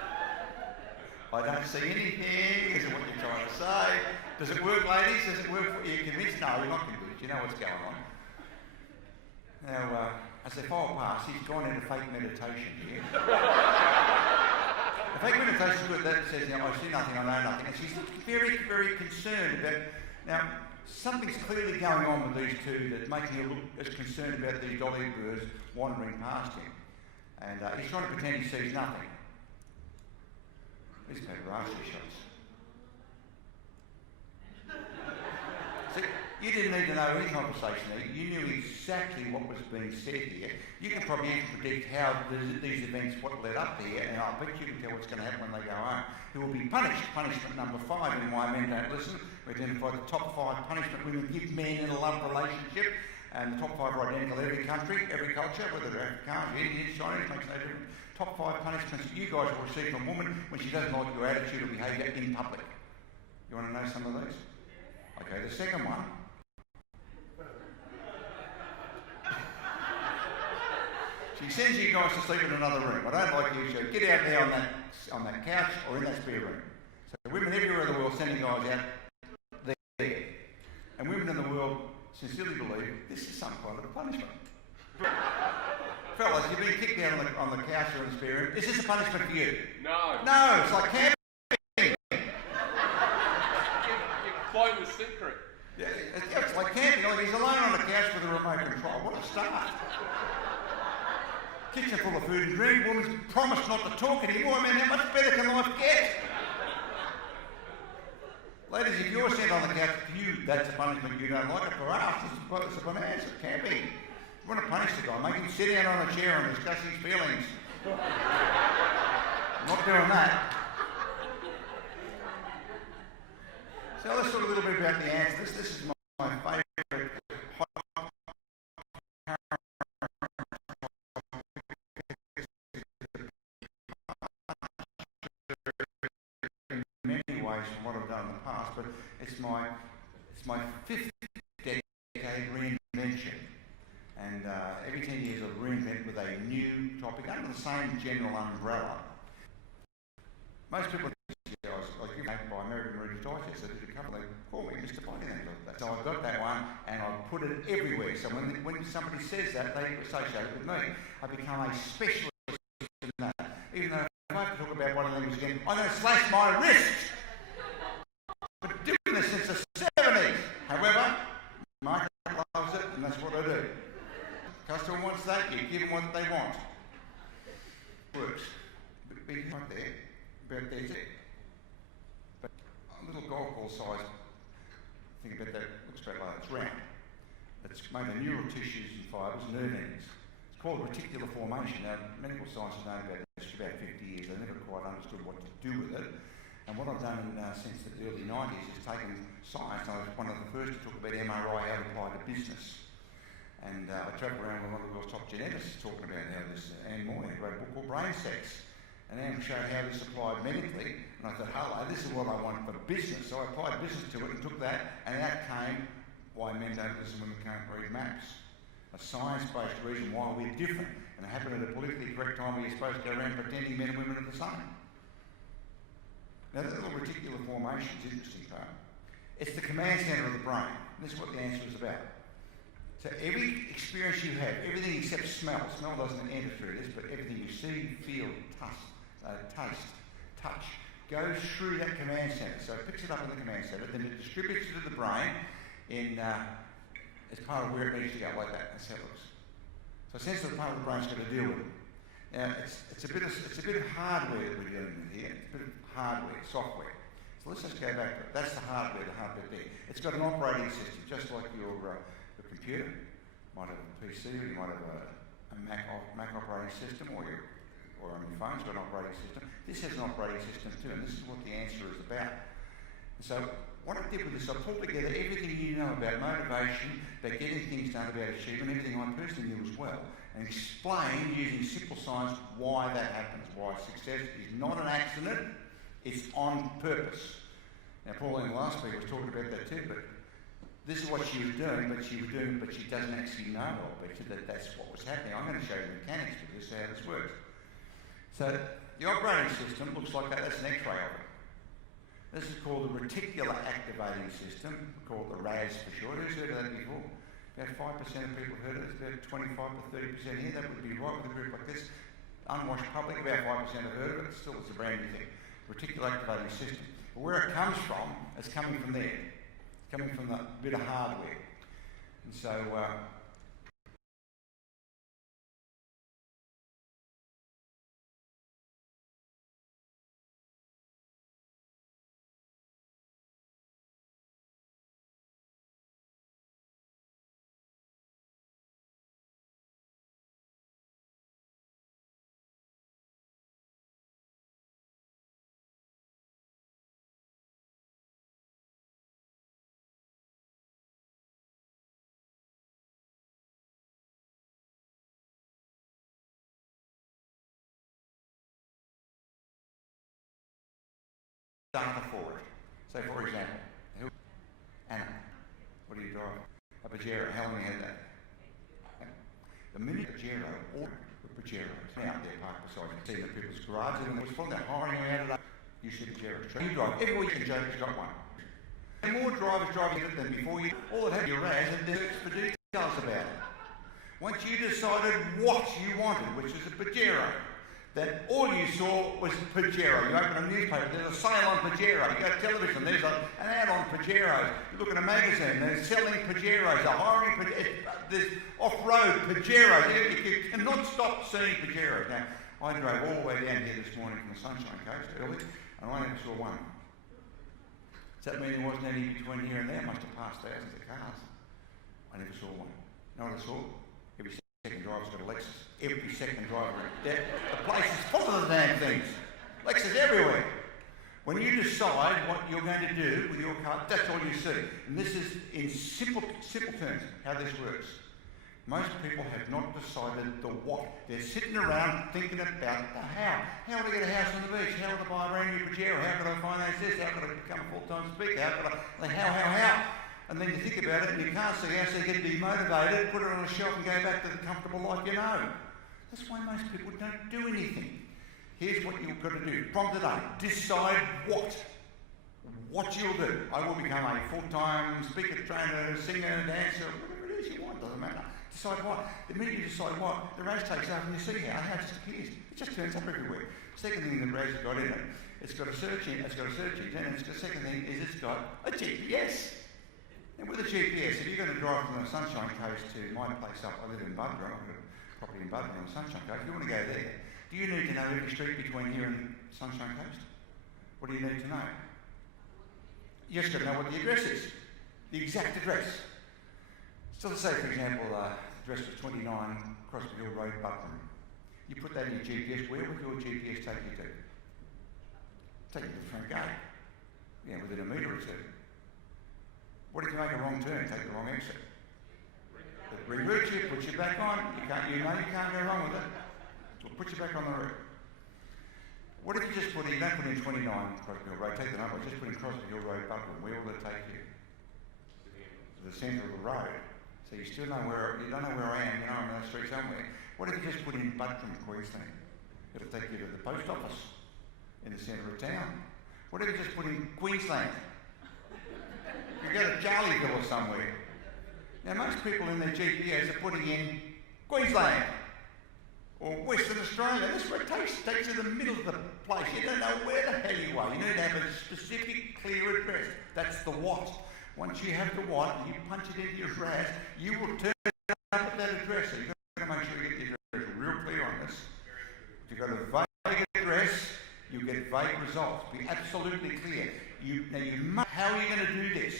I don't see anything, is what you're trying to say. Does it work, ladies? Does it work for you? Convinced? No, you're not convinced. You know what's going on. Now, as they file past, he's gone into fake meditation here. The fake meditation is good. That says, you know, I see nothing, I know nothing. And she's very, very concerned about, now, something's clearly going on with these two that's making her look as concerned about these dolly birds wandering past him. And he's trying to pretend he sees nothing. These paparazzi shots. See, you didn't need to know any conversation there. You knew exactly what was being said here. You can probably even predict how these events, what led up here, and I'll bet you can tell what's going to happen when they go home. He will be punished. Punishment number 5 in Why Men Don't Listen. We identify the top 5 punishment women give men in a love relationship. And the top 5 are identical in every country, every culture, whether they're Afrikaans, Indians, Chinese, makes no difference. Top 5 punishments that you guys will receive from a woman when she doesn't like your attitude or behaviour in public. You want to know some of these? Okay, the second one. She sends you guys to sleep in another room. I don't like you, so get out there on that couch or in that spare room. So women everywhere in the world sending guys out there. And women in the world sincerely believe this is some kind of a punishment. Fellas, you've been kicked out on the couch or in the spare room. Is this a punishment for you? No. No, it's like camping. You find the secret. Yeah, it's like camping. Like he's alone on the couch with a remote control. What a start. Kitchen full of food and drink. Woman's promised not to talk anymore. I mean, how much better can life get? Ladies, if you're sent on the couch, for you, that's a punishment you don't like it. For us, it's a bonanza, camping. want to punish the guy, make him sit down on a chair and discuss his feelings. I'm not doing that. So let's talk a little bit about the ants. This is my favourite in many ways from what I've done in the past, but it's my fifth decade reinvention. And every 10 years I reinvent with a new topic under the same general umbrella. Most people I was given by American Reader's Digest. I did a couple, they call me Mr. Bodyland. So I got that one and I put it everywhere. So when somebody says that, they associate it with me. I become a specialist in that. Even though if I talk about body language again, I'm going to slash my wrists. But doing this since the 70s. However, the market loves it and that's what I do. Customer wants that, you give them what they want. Works. Big right there, about there's it. But a little golf ball size, think about that, looks about like it's round. It's made of neural tissues and fibres, nerve endings. It's called reticular formation. Now, medical science has known about this for about 50 years. They never quite understood what to do with it. And what I've done since the early 90s is taken science. I was one of the first to talk about MRI, how to apply to business. And I travelled around with one of the world's top geneticists talking about how this, and more, in a great book called Brain Sex. And Anne showed how this applied medically. And I thought, hello, this is what I want for business. So I applied business to it and took that, and out came why men don't listen when we can't read maps. A science-based reason why we're different. And it happened at a politically correct time where you're supposed to go around pretending men and women are the same. Now, that little reticular formation is interesting, part. It's the command centre of the brain. And this is what the answer is about. So every experience you have, everything except smell doesn't enter through this, but everything you see, feel, taste, touch, goes through that command centre. So it picks it up in the command centre, then it distributes it to the brain as part of where it needs to go, like that. That's how it looks. So a sensitive part of the brain's got to deal with it. Now, it's a bit of hardware that we're dealing with here. It's a bit of hardware, software. So let's just go back to it. That's the hardware there. It's got an operating system, just like your computer. You might have a PC, or you might have a Mac operating system, or on your phone, it's got an operating system. This has an operating system too, and this is what the answer is about. And so what I did with this, I pulled together everything you know about motivation, about getting things done, about achievement, everything I personally knew as well, and explain using simple science why that happens, why success is not an accident, it's on purpose. Now, Pauline last week was talking about that too, but this is what she was doing, but she doesn't actually know of it, that that's what was happening. I'm going to show you the mechanics of this, how this works. So the operating system looks like that. That's an X-ray of it. This is called the reticular activating system, called the RAS for short. Who's heard of that before? About 5% of people heard of it. It's about 25 to 30% here. That would be right with a group like this. Unwashed public, about 5% have heard of it. Still, it's a brand new thing. Reticular activating system. But where it comes from, it's coming from there. It's coming from the bit of hardware. And so, data for it. So, for example, Anna, what do you drive? A Pajero. How long have you had that? The minute Pajero or the Pajero is out there parked beside you, see the people's garages, and it's from there hiring you out of that. You see Pajero. You drive. Everywhere you can joke has got one. And more drivers driving it than before you. All that have your RAS and search for details about it. Once you decided what you wanted, which is a Pajero, that all you saw was Pajero. You open a newspaper, there's a sale on Pajero. You go to television, there's an ad on Pajeros. You look at a magazine, they're selling Pajeros, they're hiring Pajeros, there's off-road Pajeros. You cannot stop seeing Pajeros. Now, I drove all the way down here this morning from the Sunshine Coast early, and I never saw one. Does that mean there wasn't any between here and there? I must have passed thousands of cars. I never saw one. You know what I saw? Every second driver's got a Lexus. Every second driver. The place is full of the damn things. Lexus everywhere. When you decide what you're going to do with your car, that's all you see. And this is, in simple terms, how this works. Most people have not decided the what. They're sitting around thinking about the how. How would I get a house on the beach? How would I buy a brand new Pajero? How could I finance this? How could I become a full-time speaker? How could I... How? And then you think about it and you can't see how, so you get demotivated, put it on a shelf and go back to the comfortable life you know. That's why most people don't do anything. Here's what you've got to do. From today, decide what you'll do. I will become a full-time speaker, trainer, singer, dancer, whatever it is you want, doesn't matter. Decide what. The minute you decide what, the race takes off and you see how it just appears. It just turns up everywhere. Second thing the race has got in it, it's got a search engine, and the second thing is it's got a GPS. And with a GPS, if you're going to drive from the Sunshine Coast to my place up, I live in Buderim, I've got a property in Buderim on the Sunshine Coast, if you want to go there, do you need to know every street between here and Sunshine Coast? What do you need to know? You just got to know what the address is. The exact address. So let's say, for example, the address was 29 Crosby Hill Road, Buderim. You put that in your GPS, where would your GPS take you to? Take you to the front gate. Yeah, within a metre or two. What if you make a wrong turn, take the wrong exit? It reroutes you, puts you back on, you know you can't go wrong with it. It'll put you back on the route. What if you just put in, don't put in 29 Crosby Hill Road, take the number, just put in Crosby Hill Road, Buderim. Where will it take you? To the centre of the road. So you still know where, you don't know where I am, you know I'm on that street somewhere. What if you just put in Buderim, Queensland? It'll take you to the post office in the centre of town. What if you just put in Queensland? You go to Charlieville or somewhere. Now most people in their GPS are putting in Queensland or Western Australia. This is where it takes you to the middle of the place. You don't know where the hell you are. You need to have a specific, clear address. That's the what. Once you have the what and you punch it into your RAS, you will turn up at that address. So you've got to make sure you get the address real clear on this. If you've got a vague address, you get vague results. Be absolutely clear. How are you going to do this?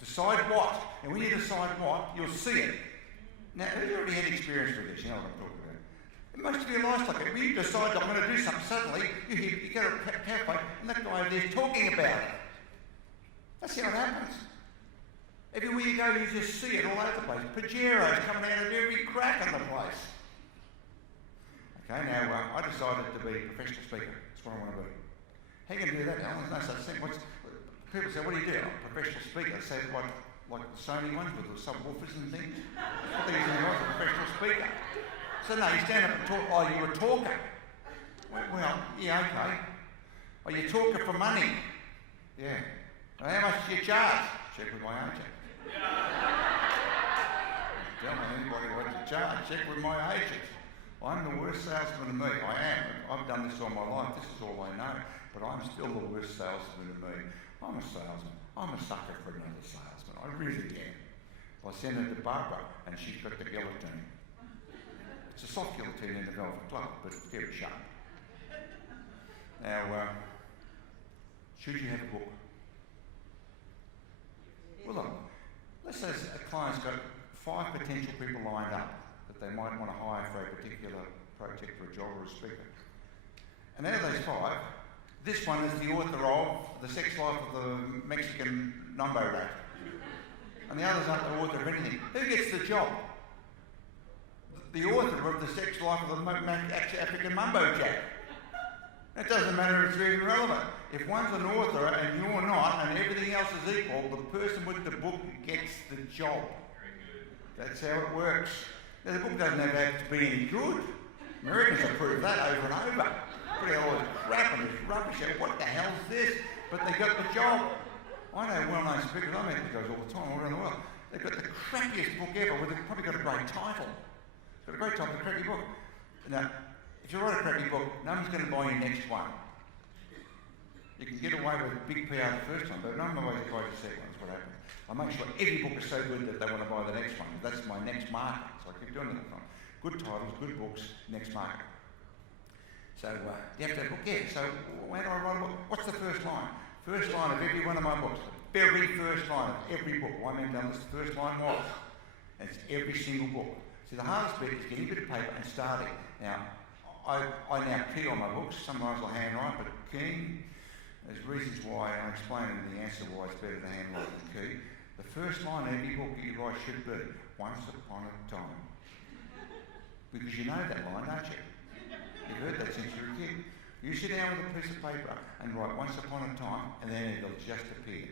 Decide what. And when you decide what, you'll see it. Now, have you already had experience with this? You know what I'm talking about. And most of your life's like it. When you decide I'm going to do something, suddenly you go to a cafe and that guy over there is talking about it. That's how it happens. Everywhere you go, you just see it all over the place. Pajeros coming out of every crack in the place. Okay, now I decided to be a professional speaker. That's what I want to be. How are you going to do that, Alan? There's no such thing. People say, what do you do? I'm a professional speaker. They say, like the Sony ones with the subwoofers and things. What do you think I was, a professional speaker? So no, you stand up and talk, oh, you're a talker. Well, yeah, okay. Oh, you're a talker for money. Yeah. Well, how much do you charge? Check with my agent. Tell me anybody what to charge. Check with my agent. I'm the worst salesman of me. I am. I've done this all my life. This is all I know. But I'm still the worst salesman of me. I'm a salesman. I'm a sucker for another salesman. I really am. I send it to Barbara and she's got the guillotine. It's a soft guillotine in the Velvet Club, but it's very sharp. Now, should you have a book? Well, look, let's say a client's got 5 potential people lined up that they might want to hire for a particular project or a job or a speaker. And out of those 5, this one is the author of The Sex Life of the Mexican Numbo Rat. And the others aren't the author of anything. Who gets the job? The author of The Sex Life of the African Mumbo Jack. It doesn't matter if it's even relevant. If one's an author and you're not, and everything else is equal, the person with the book gets the job. That's how it works. Now, the book doesn't have to be any good. Americans have proved that over and over. Put out all this crap and this rubbish. What the hell's this? But they got the job. I know well-known speakers, I meet these guys all the time, all around the world. They've got the crappiest book ever, they've probably got a great title. Got a great title, a crappy book. Now, if you write a crappy book, no one's going to buy your next one. You can get away with big PR the first time, but no one always buys the second one. That's what happens. I make sure every book is so good that they want to buy the next one. That's my next market. So I keep doing that all the time. Good titles, good books, next market. So you have to have a book, yeah. So when do I write a book? What's the first line? First line of every one of my books. The very first line of every book. Why I meant down this, the first line was. And it's every single book. See, the hardest bit is getting a bit of paper and starting. Now, I now key on my books. Sometimes I'll handwrite, but keying, there's reasons why, and I explain in the answer why it's better to handwrite than key. The first line of every book you write should be, once upon a time. Because you know that line, don't you? You've heard that since you were a kid. You sit down with a piece of paper and write once upon a time, and then it'll just appear.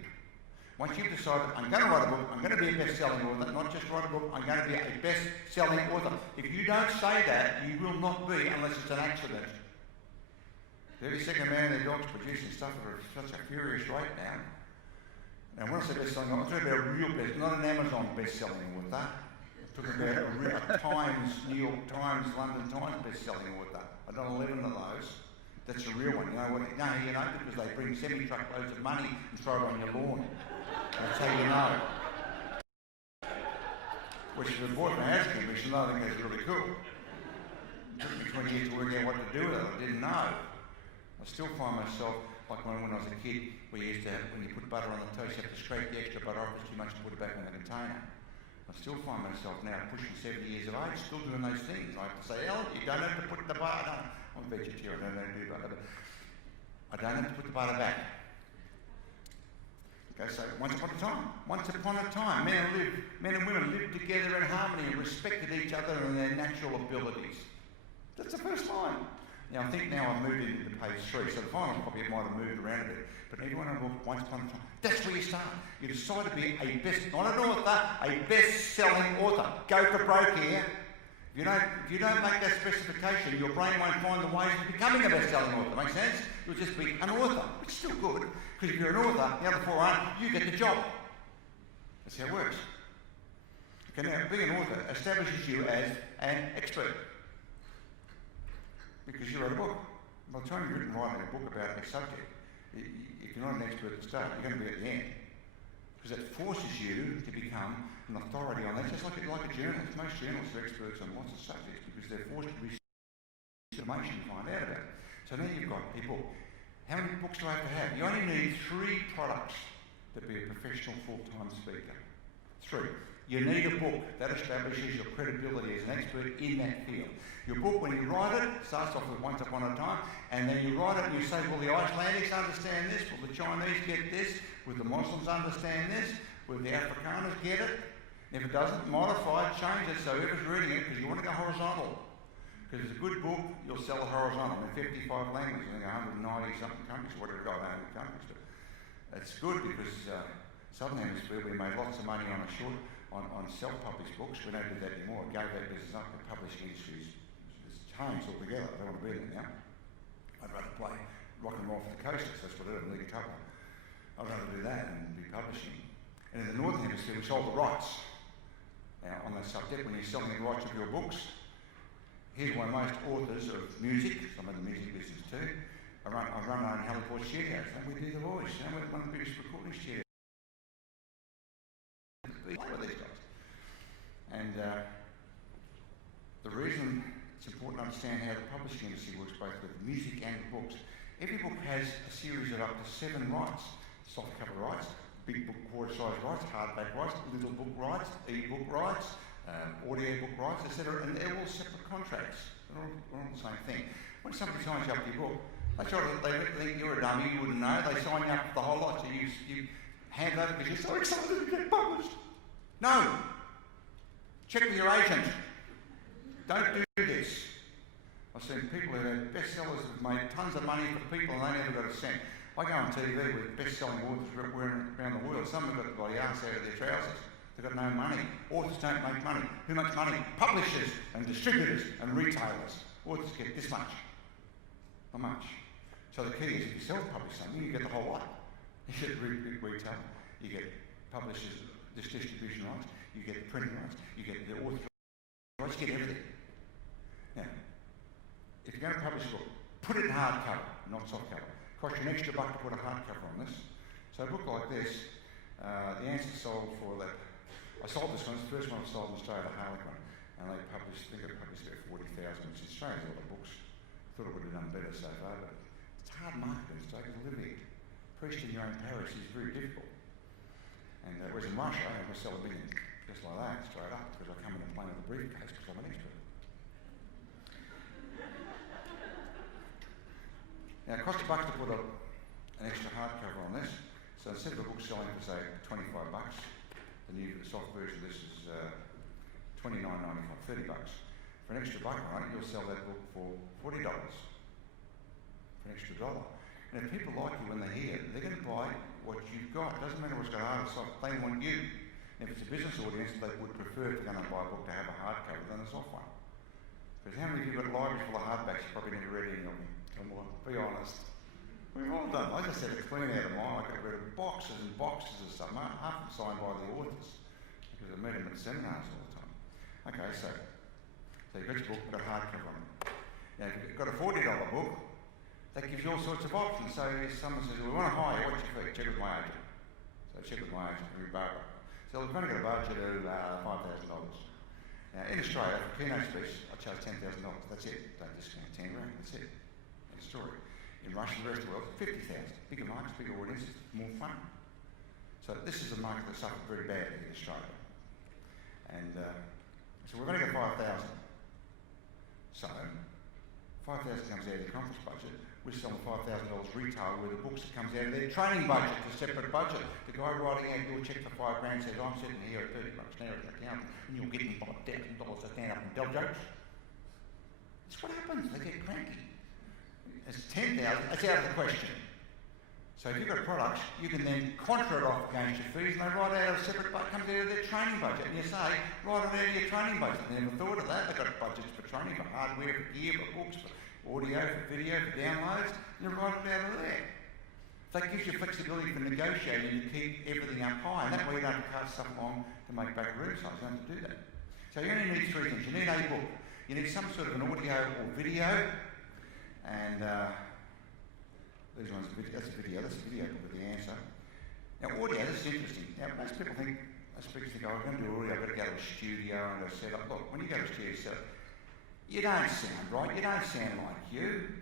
Once you've decided, I'm going to write a book, I'm going to be a best-selling author, not just write a book, I'm going to be a best-selling author. If you don't say that, you will not be unless it's an accident. The 32nd man and their dogs producing stuff at such a furious rate now. And when I say best-selling author, I'm talking about a real best, not an Amazon best-selling author. I'm talking about a real Times, New York Times, London Times best-selling author. I've done 11 of those. That's a real one. You know what? No, you know, because they bring semi-truckloads of money and throw it on your lawn. That's how you know. Which is a board management commission, I think that's really cool. It took me 20 years to work out what to do with it. I didn't know. I still find myself, like when I was a kid, we used to have, when you put butter on the toast, you have to scrape the extra butter off, it's too much to put it back in the container. I still find myself now, pushing 70 years of age, still doing those things. I have to say, Alan, you don't have to put the butter, I'm a vegetarian, I don't do butter, but I don't have to put the butter back. Okay, so once upon a time, men and women lived together in harmony and respected each other and their natural abilities. That's the first line. Now, I think now I've moved into page 3, so the final copy might have moved around a bit, but everyone in a book, once upon a time, that's where you start. You decide to be not an author, a best-selling author. Go for broke here. If you don't make that specification, your brain won't find the ways of becoming a best-selling author. Make sense? You'll just be an author, which is still good, because if you're an author, the other 4 aren't, you get the job. That's how it works. Okay, now, being an author establishes you as an expert, because you wrote a book. By the time you've written writing a book about a subject, if you're not an expert at the start, you're going to be at the end. Because it forces you to become an authority on that. Just like a journalist. Most journalists are experts on lots of subjects because they're forced to research information to find out about it. So now you've got people. How many books do I have to have? You only need 3 products to be a professional full-time speaker. 3. You need a book that establishes your credibility as an expert in that field. Your book, when you write it, starts off with once upon a time, and then you write it and you say, will the Icelandics understand this? Will the Chinese get this? Will the Muslims understand this? Will the Afrikaners get it? If it doesn't, modify it, change it so whoever's reading it, because you want to go horizontal. Because it's a good book, you'll sell it horizontal in 55 languages, I think 190 something countries, whatever, God, 100 countries. But it's good because Southern Hemisphere, we made lots of money on self-published books. We don't do that anymore. Gave that business up. The publishing industry's changed altogether. I don't want to be in it now. I'd rather play rock and roll for the coasters. That's what I do, lead guitar. I'd rather do that and be publishing. And in the Northern Hemisphere, we sold the rights. Now, on that subject, when you're selling the rights of your books, here's why most authors of music, some of the music business too, I run our own Halifax studios, and we do the voice. And we're one of the biggest recording studios. With these guys. And the reason it's important to understand how the publishing industry works, both with music and books, every book has a series of up to 7 rights. Softcover rights, big book quarter-size rights, hardback rights, little book rights, e-book rights, audio book rights, etc. And they're all separate contracts. They're all the same thing. When somebody signs you up for your book, they think you're a dummy, you wouldn't know. They sign you up for the whole lot, so you hand over because you're so excited to get published. No! Check with your agent. Don't do this. I've seen people who have bestsellers who've made tons of money for people and they never got a cent. I go on TV with best-selling authors around the world. Some have got the bloody arse out of their trousers. They've got no money. Authors don't make money. Who makes money? Publishers and distributors and retailers. Authors get this much. Not much. So the key is if you self-publish something, you get the whole lot. You get retail, you get publishers, distribution rights, you get the printing rights, you get the author rights, you get everything. Now, if you're going to publish a book, put it in hardcover, not softcover. Cost you an extra $1 to put a hardcover on this. So a book like this, the answer sold for that. I sold this one, it's the first one I sold in Australia, the Harlequin, and they published, I think they published about 40,000, which is Australia's a lot of books. Thought it would have done better so far, but it's hard marketing, it's taken a living. Preaching in your own parish is very difficult. And whereas in Russia, I sell 1 million Just like that, straight up, because I come in and play with a briefcase because I'm an expert. Now, it costs $1 to put an extra hardcover on this. So instead of a book selling for, say, $25, the soft version of this is $29.95, $30. For an extra $1 on it, you'll sell that book for $40. For an extra $1. And if people like you when they hear it, they're going to buy what you've got. It doesn't matter what's got hard or soft, they want you. And if it's a business audience, they would prefer, if they're going to buy a book, to have a hardcover than a soft one. Because how many of you got libraries full of hardbacks? You probably never read any of them. Come on, be honest. We've all done. I just had to clean out of mine. I got rid of boxes and boxes of stuff. Half of them signed by the authors because I met them at seminars all the time. Okay, so you've got your book, got a hardcover on it. Now, if you've got a $40 book, that gives you all sorts of options. So if someone says, "We want to hire you, what's your fee?" Check with my agent. So check with my agent, every Barbara. So we've only got a budget of $5,000. Now, in Australia, for a keynote speech, I charge $10,000. That's it. Don't discount 10 grand. That's it. That's the story. In Russia and the rest of the world, 50,000. Bigger markets, bigger audiences, more fun. So this is a market that suffered very badly in Australia. And so we've only got 5,000. So 5,000 comes out of the conference budget. We're selling $5,000 retail with the books that comes out of their training budget, a separate budget. The guy writing out your check for $5 grand says, "I'm sitting here at $30 an hour at the account, and you're getting $5,000 to stand up and tell jokes." That's what happens. They get cranky. It's 10,000. That's out of the question. So if you've got products, you can then contra it off against your fees, and they write out a separate budget, comes out of their training budget, and you say, write it out of your training budget. They never thought of that. They've got budgets for training, for hardware, for gear, for books, for audio, for video, for downloads, and you write it out of there. That gives you flexibility for negotiating to keep everything up high, and that way you don't have to pass stuff along to make back room size. You don't have to do that. So you only need three things. You need a book. You need some sort of an audio or video, and these ones, that's a video with the answer. Now audio, this is interesting. Now most people think, speakers think, "Oh, I'm going to do audio, I've got to go to a studio and go set up." Look, when you go to a studio set up, you don't sound right, you don't sound like you,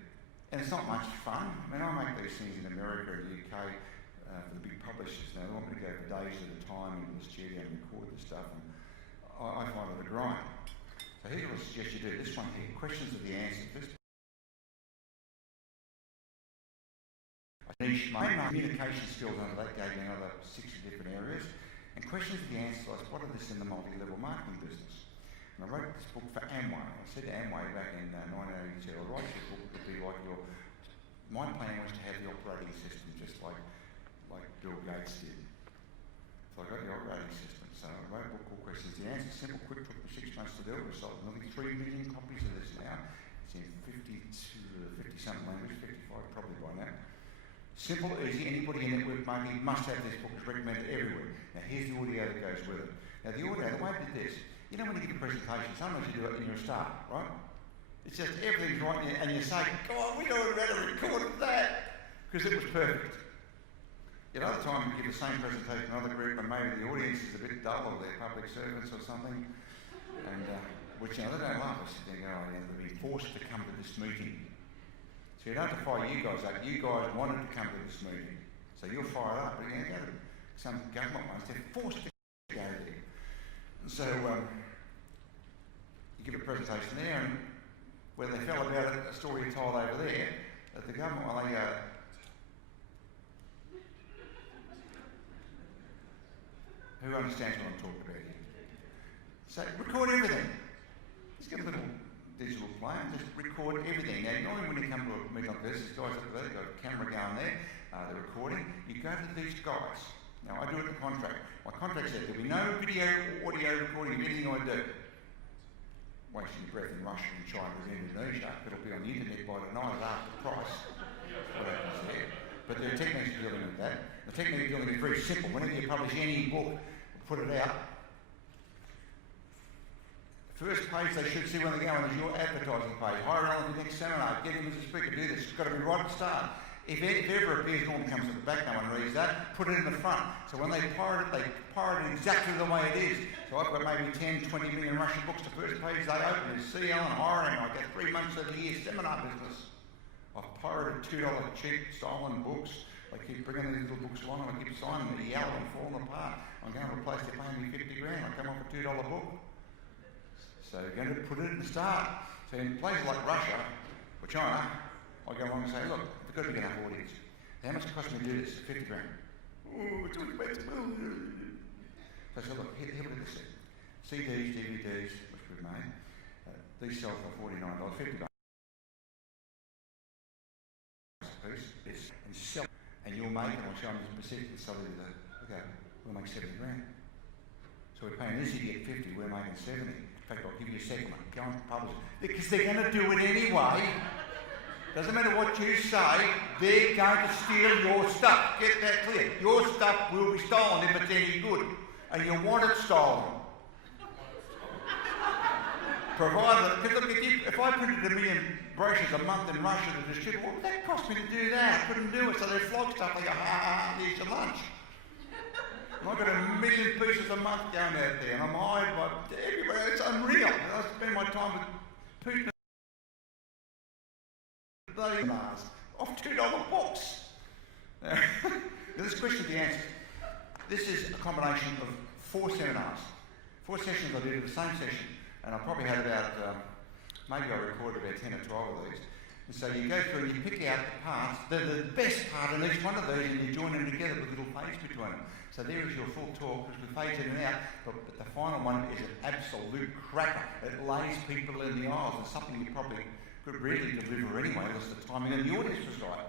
and it's not much fun. I mean, I make these things in America and the UK for the big publishers. Now they want me to go for days at a time into the studio and record this stuff, and I find it a grind. So here's what I suggest you do. This one here, questions of the answers. This niche, my communication skills under that gave me another 60 different areas. And questions of the answers, I spotted this in the multi-level marketing business. And I wrote this book for Amway. I said to Amway back in 1982, I'll write this book to be like my plan was to have the operating system just like Bill Gates did. So I got the operating system. So I wrote a book called Questions of the Answers. Simple, quick, took me 6 months to do it. We sold nearly 3 million copies of this now. It's in 50-something languages, 55 probably by now. Simple, easy, anybody in network marketing must have this book. It's recommended everywhere. Now here's the audio that goes with it. Now the audio, the way I did this, you know when you give a presentation, sometimes you do it and you're a star, right? It's just everything's right and you say, "God, we know how to record that," because it was perfect. At other times you give the same presentation to another group and maybe the audience is a bit dull or they're public servants or something, and which they don't love us. They go, "Oh, yeah, they've been forced to come to this meeting." So you don't have to fire you guys up. You guys wanted to come to this meeting. So you're fired up. But you go to some government ones, they're forced to go there. And so you give a presentation there, and where they fell about it, a story told over there, that the government, well, they who understands what I'm talking about here? So record everything. Just get a little digital player, just record everything. Now, normally when you come to a meeting like this, there's guys up there, they've got a camera going there, they're recording. You go to these guys. Now, I do it in the contract. My contract says there'll be no video or audio recording of anything I do. Wasting your breath in Russia and China and Indonesia. It'll be on the internet by tonight at half the price. What happens there. But there are techniques dealing with that. The technique dealing with it is very simple. Whenever you publish any book, put it out, first page they should see when they go on is your advertising page. Hire Alan for the next seminar, get him as a speaker, do this. It's got to be right at the start. If it ever appears, normally comes at the back, no one reads that, put it in the front. So when they pirate it exactly the way it is. So I've got maybe 10, 20 million Russian books. The first page they open is see Alan hiring. I get 3 months of the year seminar business. I've pirated $2 cheap stolen books They keep bringing these little books along and I keep signing them, yelling and falling apart. I'm going to a place, they're paying me 50 grand. I come off a $2 book. So you're going to put it in the start. So in places like Russia or China, I go along and say, look, we've got to be enough audience. How much it cost me to do this? 50 grand. Oh, it's too expensive. So I said, look, here look at this thing. CDs, DVDs, which we've made, these sell for $49, $50 a piece, and sell, and you'll make it, I'll show them the specific, sell it okay, we'll make 70 grand. So we're paying this idiot 50, we're making 70. In fact, I'll give you a second one, go and publish it. Because they're going to do it anyway. Doesn't matter what you say, they're going to steal your stuff. Get that clear. Your stuff will be stolen if it's any good. And you want it stolen. Provided, because look, if I printed 1 million brochures a month in Russia to distribute, what would that cost me to do that? I couldn't do it, so they flog stuff. They go, here's your lunch. And I've got 1 million pieces a month going out there, and I'm hired by everywhere. It's unreal. And I spend my time with Putin bloody Mars off $2 books. Now, this question to the answer. This is a combination of 4 seminars. 4 sessions I did in the same session. And I probably had about, maybe I recorded about 10 or 12 of these. And so you go through and you pick out the parts, the best part in each one of these, and you join them together with little fades between them. So there is your full talk, because we fade in and out, but the final one is an absolute cracker. It lays people in the aisles. It's something you probably could really deliver anyway, unless the timing and the audience was right.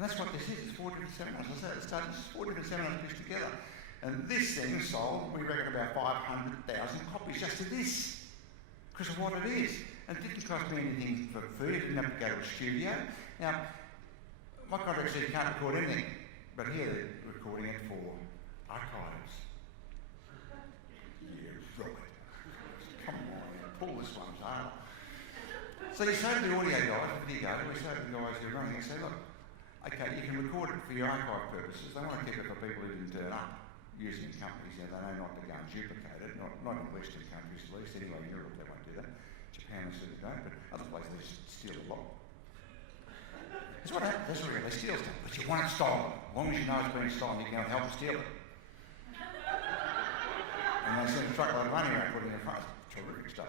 And that's what this is. It's 4 different seminars. I said at the start, it's 4 different seminars put together. And this thing sold, we reckon, about 500,000 copies just of this. Because of what it is. And it didn't cost me anything for food. I didn't have to go to a studio. Now, my contract says you can't record anything. But here they're recording it for archives. Yeah, right. Come on, pull this one, Charles. So you say to the audio guys, the video guys, we say to the guys who are running, you say, look, okay, you can record it for your archive purposes. They want to keep it for people who didn't turn up using companies. They know not to go and duplicate it, not in Western countries at least. Anyway, in Europe they won't do that. Japan certainly don't, but other places they just steal a lot. That's what happens. That's what they steal stuff. But you want it stolen. As long as you know it's being stolen, you can go and help them steal it. And they send a truckload of money around putting it in front. Terrific stuff.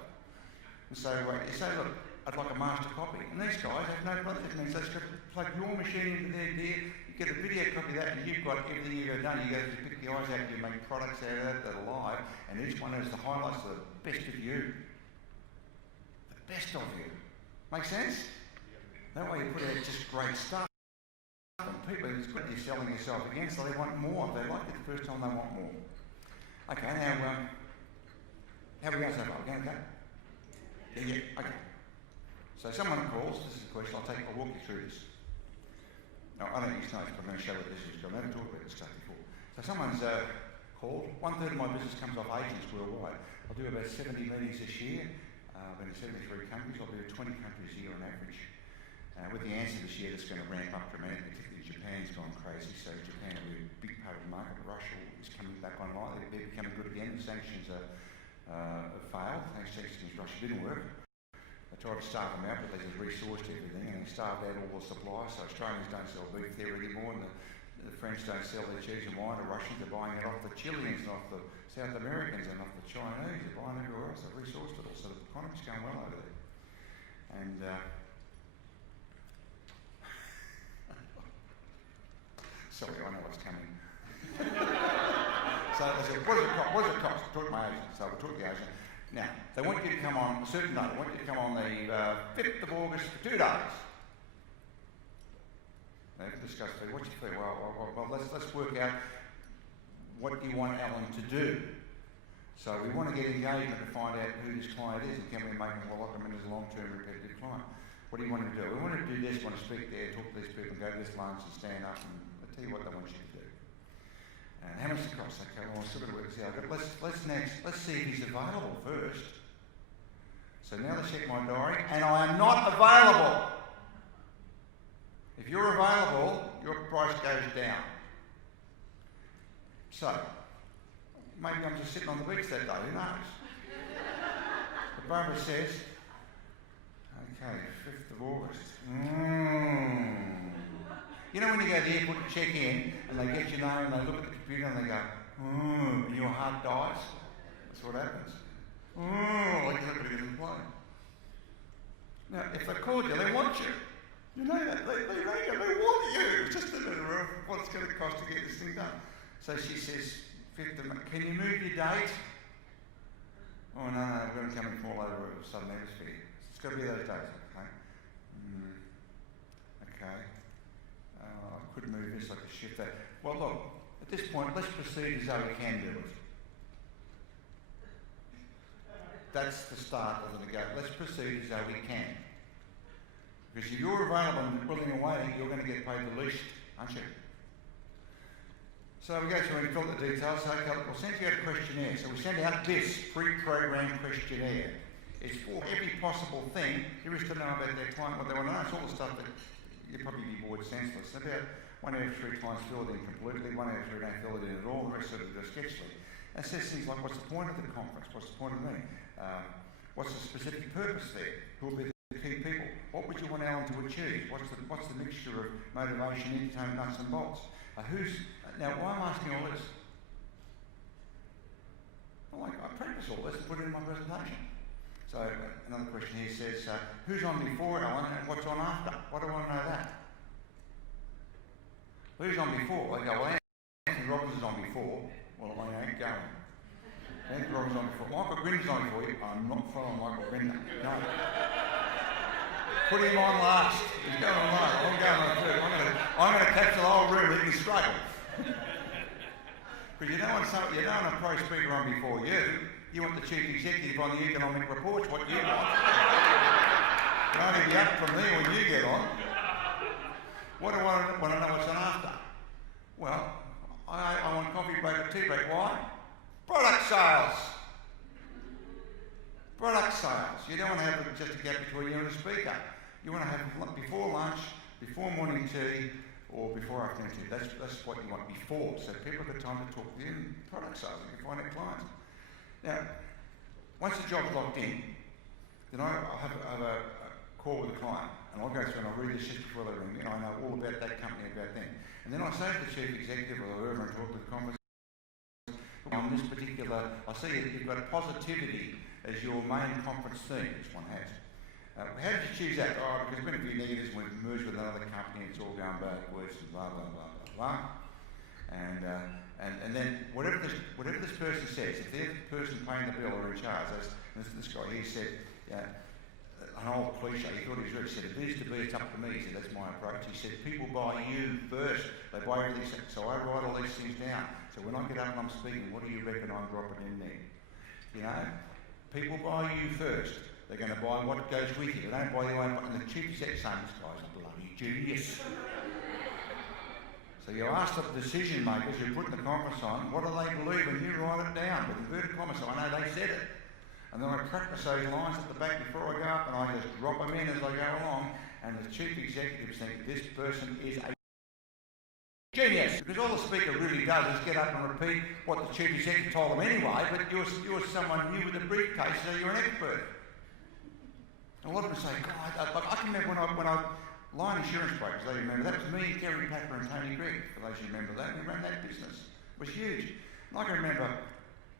And so you say, look, I'd like a master copy. And these guys have no problem. That means they just plug your machine into their gear, you get a video copy of that, and you've got everything you've ever done. You go to pick the eyes out, you make products out of that that are live, and each one has the highlights of the best of you. The best of you. Make sense? That way you put out just great stuff. And people, it's good you're selling yourself again, so they want more. If they like it the first time, they want more. Okay, now, how are we going so far? We're going okay? Yeah, okay. So someone calls, this is a question, I'll walk you through this. Now, I don't use notes, but I'm going to show what this is, because I've never talked about this stuff before. So someone's called, 1/3 of my business comes off agents worldwide. I'll do about 70 meetings this year. I've been in 73 countries, I'll do 20 countries a year on average. With the answer this year, that's going to ramp up dramatically, particularly Japan's gone crazy, so Japan will be a big part of the market. Russia is coming back online, they're becoming good again. The sanctions have failed, sanctions Russia didn't work. They tried to starve them out, but they just resourced everything and they starved out all the supplies. So Australians don't sell beef there anymore, and the French don't sell their cheese and wine. The Russians are buying it off the Chileans and off the South Americans and off the Chinese. They're buying everywhere else. They've resourced it all. So the economy's going well over there. And sorry, I know what's coming. So they said, what does it cost? Talk to my agent. So we talked to the agent. Now, they want you to come on a certain day. They want you to come on the 5th of August for 2 days. They discuss fee. What's your fee? Well, let's work out what you want Allan to do. So we want to get engagement to find out who this client is and can we make him lock him in as a long-term repetitive client. What do you want him to do? We want him to do this, want to speak there, talk to these people, and go to this lunch and stand up, and I'll tell you what they want you to do. And how much does it cost? Okay, well, I've still got to work this out. But let's see if he's available first. So now let's check my diary, and I am not available. If you're available, your price goes down. So, maybe I'm just sitting on the beach that day, who knows? But Barbara says, okay, 5th of August. You know when you go to the airport to check in and they get your name and they look at the computer and they go, and your heart dies? That's what happens. Like everybody gets in the plane. Now, if they called you, they want you. You know that. They rang you, they want you. It's just a matter of what it's going to cost to get this thing done. So she says, can you move your date? Oh, no, I've got to come in from all over the Southern Hemisphere. It's got to be those days, okay? Okay. I could move this, I could shift that. Well, look, at this point, let's proceed as though we can do it. That's the start of the negotiation. Let's proceed as though we can. Because if you're available and willing and waiting, you're going to get paid the least, aren't you? So we go through and fill the details. So okay, we'll send you out a questionnaire. So we send out this pre-programmed questionnaire. It's for every possible thing there is to know about their client, what they want to know. It's all the stuff that you'd probably be bored senseless. About 1 out of 3 clients fill it in completely, 1 out of 3 don't fill it in at all, the rest of it does sketchily. It says things like, what's the point of the conference? What's the point of me? What's the specific purpose there? Who will be the key people? What would you want Alan to achieve? What's the mixture of motivation, entertainment, nuts and bolts? Now, why am I asking all this? Well, I practice all this and put it in my presentation. So another question here says, who's on before Alan and what's on after? Why do I want to know that? Who's on before? I go, well, Anthony Robbins is on before. Well, I ain't going. Anthony Robbins is on before. Michael Grinder's on before you. I'm not following Michael Grinder. No. Put him on last. He's going on last. I'm going on third. I'm going to capture the whole room. He can struggle. Because you don't want a pro speaker on before you. You want the chief executive on the economic reports. What you want. It only be up from there when you get on. What do I want to know what's on after? Well, I want coffee break or tea break. Why? Product sales. Product sales. You don't want to have just a gap between you and the speaker. You want to have before lunch, before morning tea, or before afternoon tea. That's what you want before. So people have got time to talk to you and product sales. You can find out clients. Now, once the job's locked in, then I'll have a call with the client. And I'll go through and I'll read this just before they ring me. And I know all about that company, about them. And then I say to the chief executive or whoever and talk to the conference, on this particular, I see you've got positivity as your main conference theme, this one has. How did you choose that? Oh, because there's been a few negatives when we've merged with another company and it's all going backwards and blah, blah, blah, blah, blah. And then whatever this person says, if they're the person paying the bill or in charge, as this guy here said, an old cliche, he thought he was right, he said, if it is to be, it's up to me. He said, that's my approach. He said, people buy you first. They buy everything. So I write all these things down. So when I get up and I'm speaking, what do you reckon I'm dropping in there? You know, people buy you first. They're going to buy what goes with you. They don't buy their own. And the chief executive saying, this guy's a bloody genius. So you ask the decision makers who put the conference on, what do they believe? And you write it down with inverted commas. So I know they said it. And then I practice those lines at the back before I go up, and I just drop them in as I go along. And the chief executives think this person is a genius. Because all the speaker really does is get up and repeat what the chief executive told them anyway, but you're someone new with a briefcase, so you're an expert. And a lot of them say, God, I can remember when I line insurance brokers, they remember, that was me, Gary Packer and Tony Gregg, for those who remember that. We ran that business. It was huge. And I can remember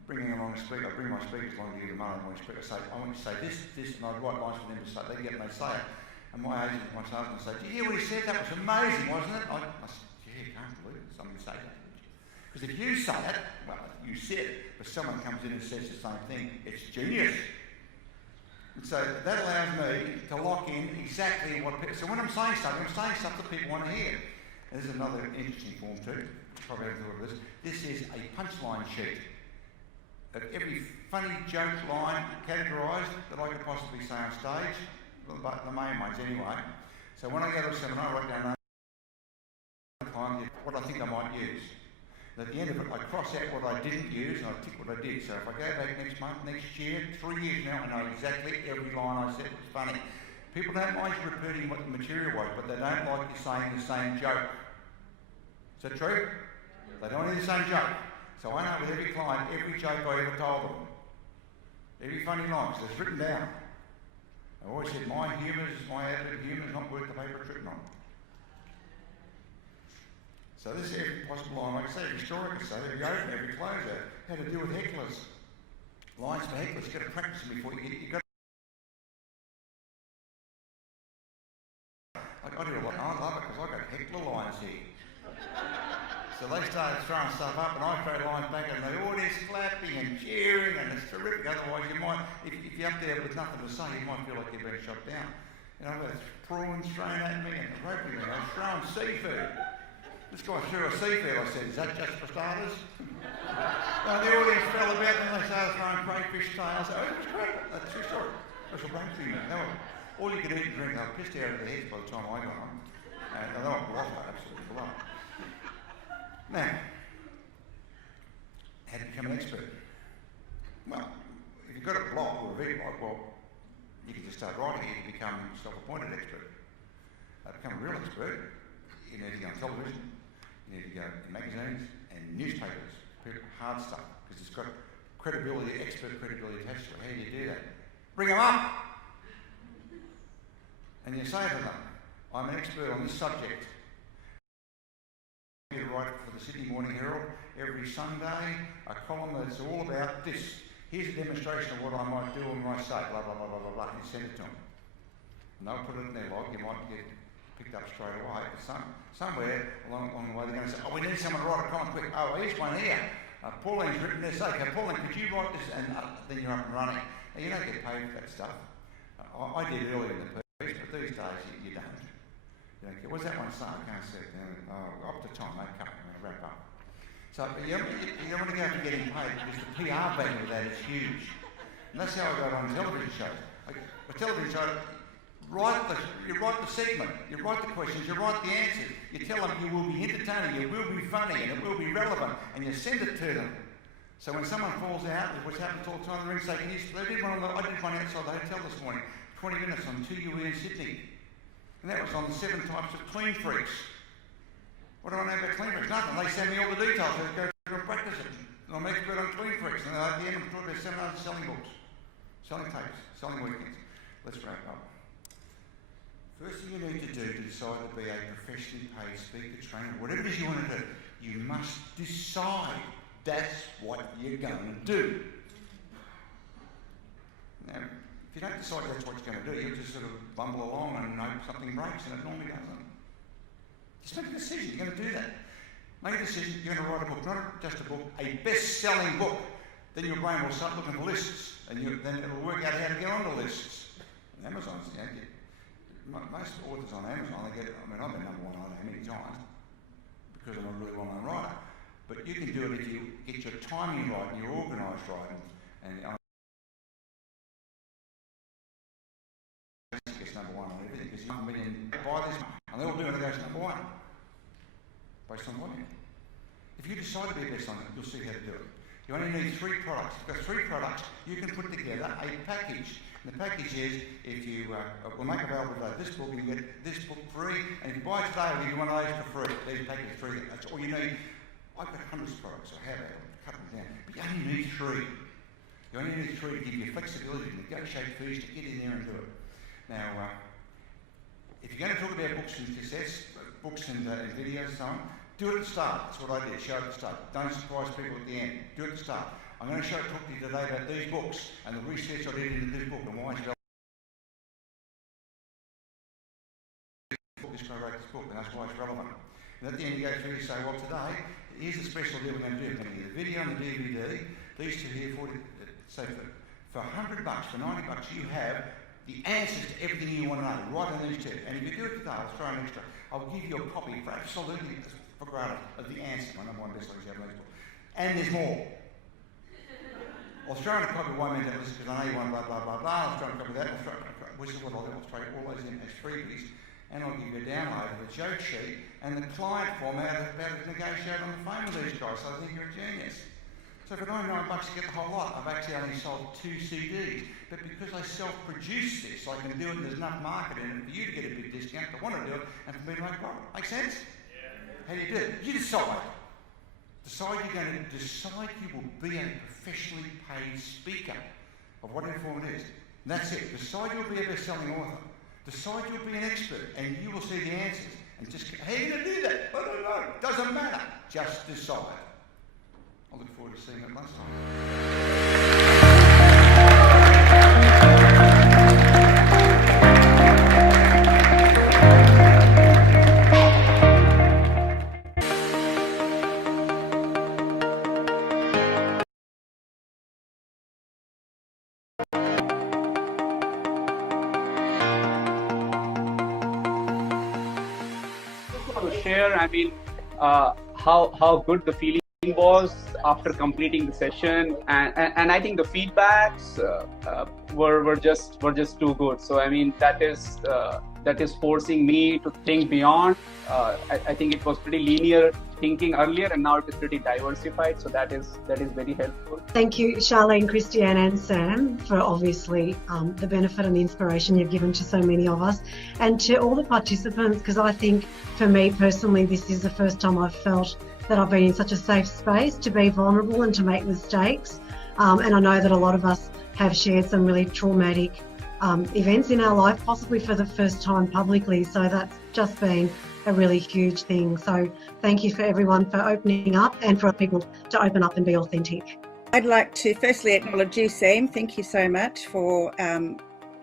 bringing along a speaker, I bring my speakers along to give them money, I say, I want you to say this, and I'd write lines for them to say, they get it and they say it. And my agent, my salesman say, did you hear what he said? That was amazing, wasn't it? I said, yeah, can't believe it. Somebody say that. Because if you say it, well, you said it, but someone comes in and says the same thing, it's genius. And so that allows me to lock in exactly what people, so when I'm saying stuff that people want to hear. And this is another interesting form too, probably haven't thought of this. This is a punchline sheet of every funny joke line categorised that I could possibly say on stage, but the main ones anyway. So when I go to a seminar, I write down what I think I might use. And at the end of it, I cross out what I didn't use and I tick what I did. So if I go back next month, next year, 3 years now, I know exactly every line I said was funny. People don't mind you repeating what the material was, but they don't like you saying the same joke. Is that true? They don't want to hear the same joke. So I know with every client, every joke I ever told them, every funny line, so it's written down. I always said, my humour is my attitude, humour is not worth the paper it's written on. So this is every possible line, like I say, every story I can say, every open, every closer, how to deal with hecklers. Lines for hecklers, you've got to practice them before you've got to... I do a lot, I love it because I've got heckler lines here. So they started throwing stuff up and I throw lines back and the audience clapping and cheering and it's terrific. Otherwise you might, if you're up there with nothing to say, you might feel like you're being shot down. You know, there's prawns thrown at me and roping me, they're throwing seafood. This guy threw a seafood, I said, is that just for starters? The audience fell about and they started throwing crayfish tails. Oh, it was great. That's a true story. Special brain thing, mate. All you could eat and drink, they were pissed out of their heads by the time I got on. And they were blocked, absolutely blocked. Now, how to become an expert? Well, if you've got a blog or a video blog, well, you can just start writing it to become a self-appointed expert. To become a real expert, you need to go on television, you need to go in magazines and newspapers, hard stuff, because it's got credibility, expert credibility attached to it. How do you do that? Bring them up! And you say to them, I'm an expert on this subject. You write for the Sydney Morning Herald every Sunday, a column that's all about this. Here's a demonstration of what I might do and might say, blah, blah, blah, blah, blah, blah, and you send it to them. And they'll put it in their log, you might get picked up straight away, but somewhere along the way they're going to say, oh, we need someone to write a column quick. Oh, here's one here. Pauline's written this. Okay, Pauline, could you write this? And then you're up and running. Now, you don't get paid for that stuff. I did earlier in the piece, but these days you don't. You don't get, what's that one saying? I can't see it. Up to time, mate, come on, wrap up. So you don't want to go after getting paid because the PR value of that is huge. And that's how I got on television shows. A television show, you write the segment, you write the questions, you write the answers, you tell them you will be entertaining, you will be funny, and it will be relevant, and you send it to them. So when someone falls out, which happens all the time, the ring say, I did one outside the hotel this morning, 20 minutes on 2UE in Sydney. And that was on 7 types of clean freaks. What do I know about clean freaks? Nothing. They send me all the details. I go through and practice it. And I'm expert on clean freaks. And at the end, I'm talking about seminars, selling books, selling tapes, selling weekends. Let's wrap up. First thing you need to do to decide to be a professionally paid speaker, trainer, whatever it is you want to do, you must decide that's what you're going to do. Now, if you don't decide that's what you're going to do, you'll just sort of bumble along and hope something breaks, and it normally doesn't. Just make a decision, you're going to do that. Make a decision, you're going to write a book, not just a book, a best-selling book. Then your brain will start looking for lists, and then it'll work out how to get onto lists. And Amazon's, most authors on Amazon, I've been #1 on how many times, because I'm a really well-known writer. But you can do it if you get your timing right and you're organised right, and gets #1 on everything, because you can buy this, and they'll do it, and it goes #1, based on volume. If you decide to be a best-seller, you'll see how to do it. You only need 3 products. If you've got 3 products, you can put together a package. And the package is, if you will make available today this book, and you get this book free, and if you buy it today, I'll give you one of those for free. These packages are free. That's all you need. I've got hundreds of products, so how about it? Cut them down. But you only need 3. You only need 3 to give you flexibility to negotiate fees, to get in there and do it. Now, if you're going to talk about books and success, books and videos and so on, do it at the start. That's what I did, show it at the start. Don't surprise people at the end. Do it at the start. I'm going to talk to you today about these books and the research I did into this book and why it's relevant. This guy wrote this book and that's why it's relevant. And at the end you go through and say, well today, here's the special deal we're going to do. We're going to get the video and the DVD. These 2 here, 40, so for $100, for $90, you have the answers to everything you want to know, right on these 2. And if you do it today, I'll throw an extra. I'll give you a copy for absolutely for granted of the answer. My #1 best-selling book. And there's more. I'll throw in a copy of Why Men Don't Listen because I know you want blah, blah, blah, blah. I'll throw in a copy of that. Which is what I'll do. I'll throw all those in as freebies. And I'll give you a download of the joke sheet and the client form how to negotiate on the phone with these guys. So I think you're a genius. So for $99 you get the whole lot. I've actually only sold 2 CDs. But because I self-produce this, I can do it and there's enough market in it for you to get a big discount, I want to do it, and for me to make profit. Make sense? Yeah. How do you do it? You decide. You're going to decide you will be a professionally paid speaker of whatever form it is. And that's it. Decide you'll be a best-selling author. Decide you'll be an expert, and you will see the answers. And just, how are you going to do that? I don't know. Doesn't matter. Just decide. I look forward to seeing it lunchtime. To share, I mean, how good the feeling was after completing the session, and I think the feedbacks were just too good. So I mean, that is forcing me to think beyond. I think it was pretty linear thinking earlier, and now it is pretty diversified. So that is very helpful. Thank you, Charlene, Christiane and Sam, for obviously the benefit and the inspiration you've given to so many of us, and to all the participants, because I think for me personally, this is the first time I've felt that I've been in such a safe space to be vulnerable and to make mistakes. And I know that a lot of us have shared some really traumatic events in our life, possibly for the first time publicly. So that's just been a really huge thing. So thank you for everyone for opening up and for people to open up and be authentic. I'd like to firstly acknowledge you, Sam. Thank you so much for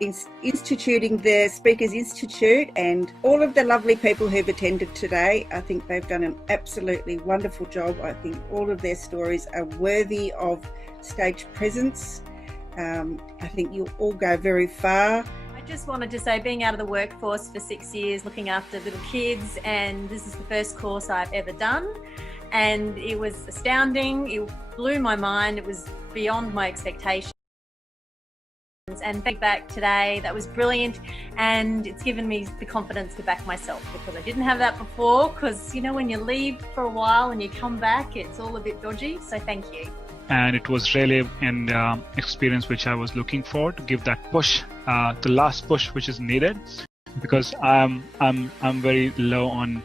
instituting the Speakers Institute and all of the lovely people who've attended today. I think they've done an absolutely wonderful job. I think all of their stories are worthy of stage presence. I think you'll all go very far. I just wanted to say, being out of the workforce for 6 years, looking after little kids, and this is the first course I've ever done, and it was astounding. It blew my mind. It was beyond my expectations. And feedback today, that was brilliant, and it's given me the confidence to back myself, because I didn't have that before. Because you know, when you leave for a while and you come back, it's all a bit dodgy. So thank you. And it was really an experience which I was looking for, to give that push, the last push which is needed, because I'm very low on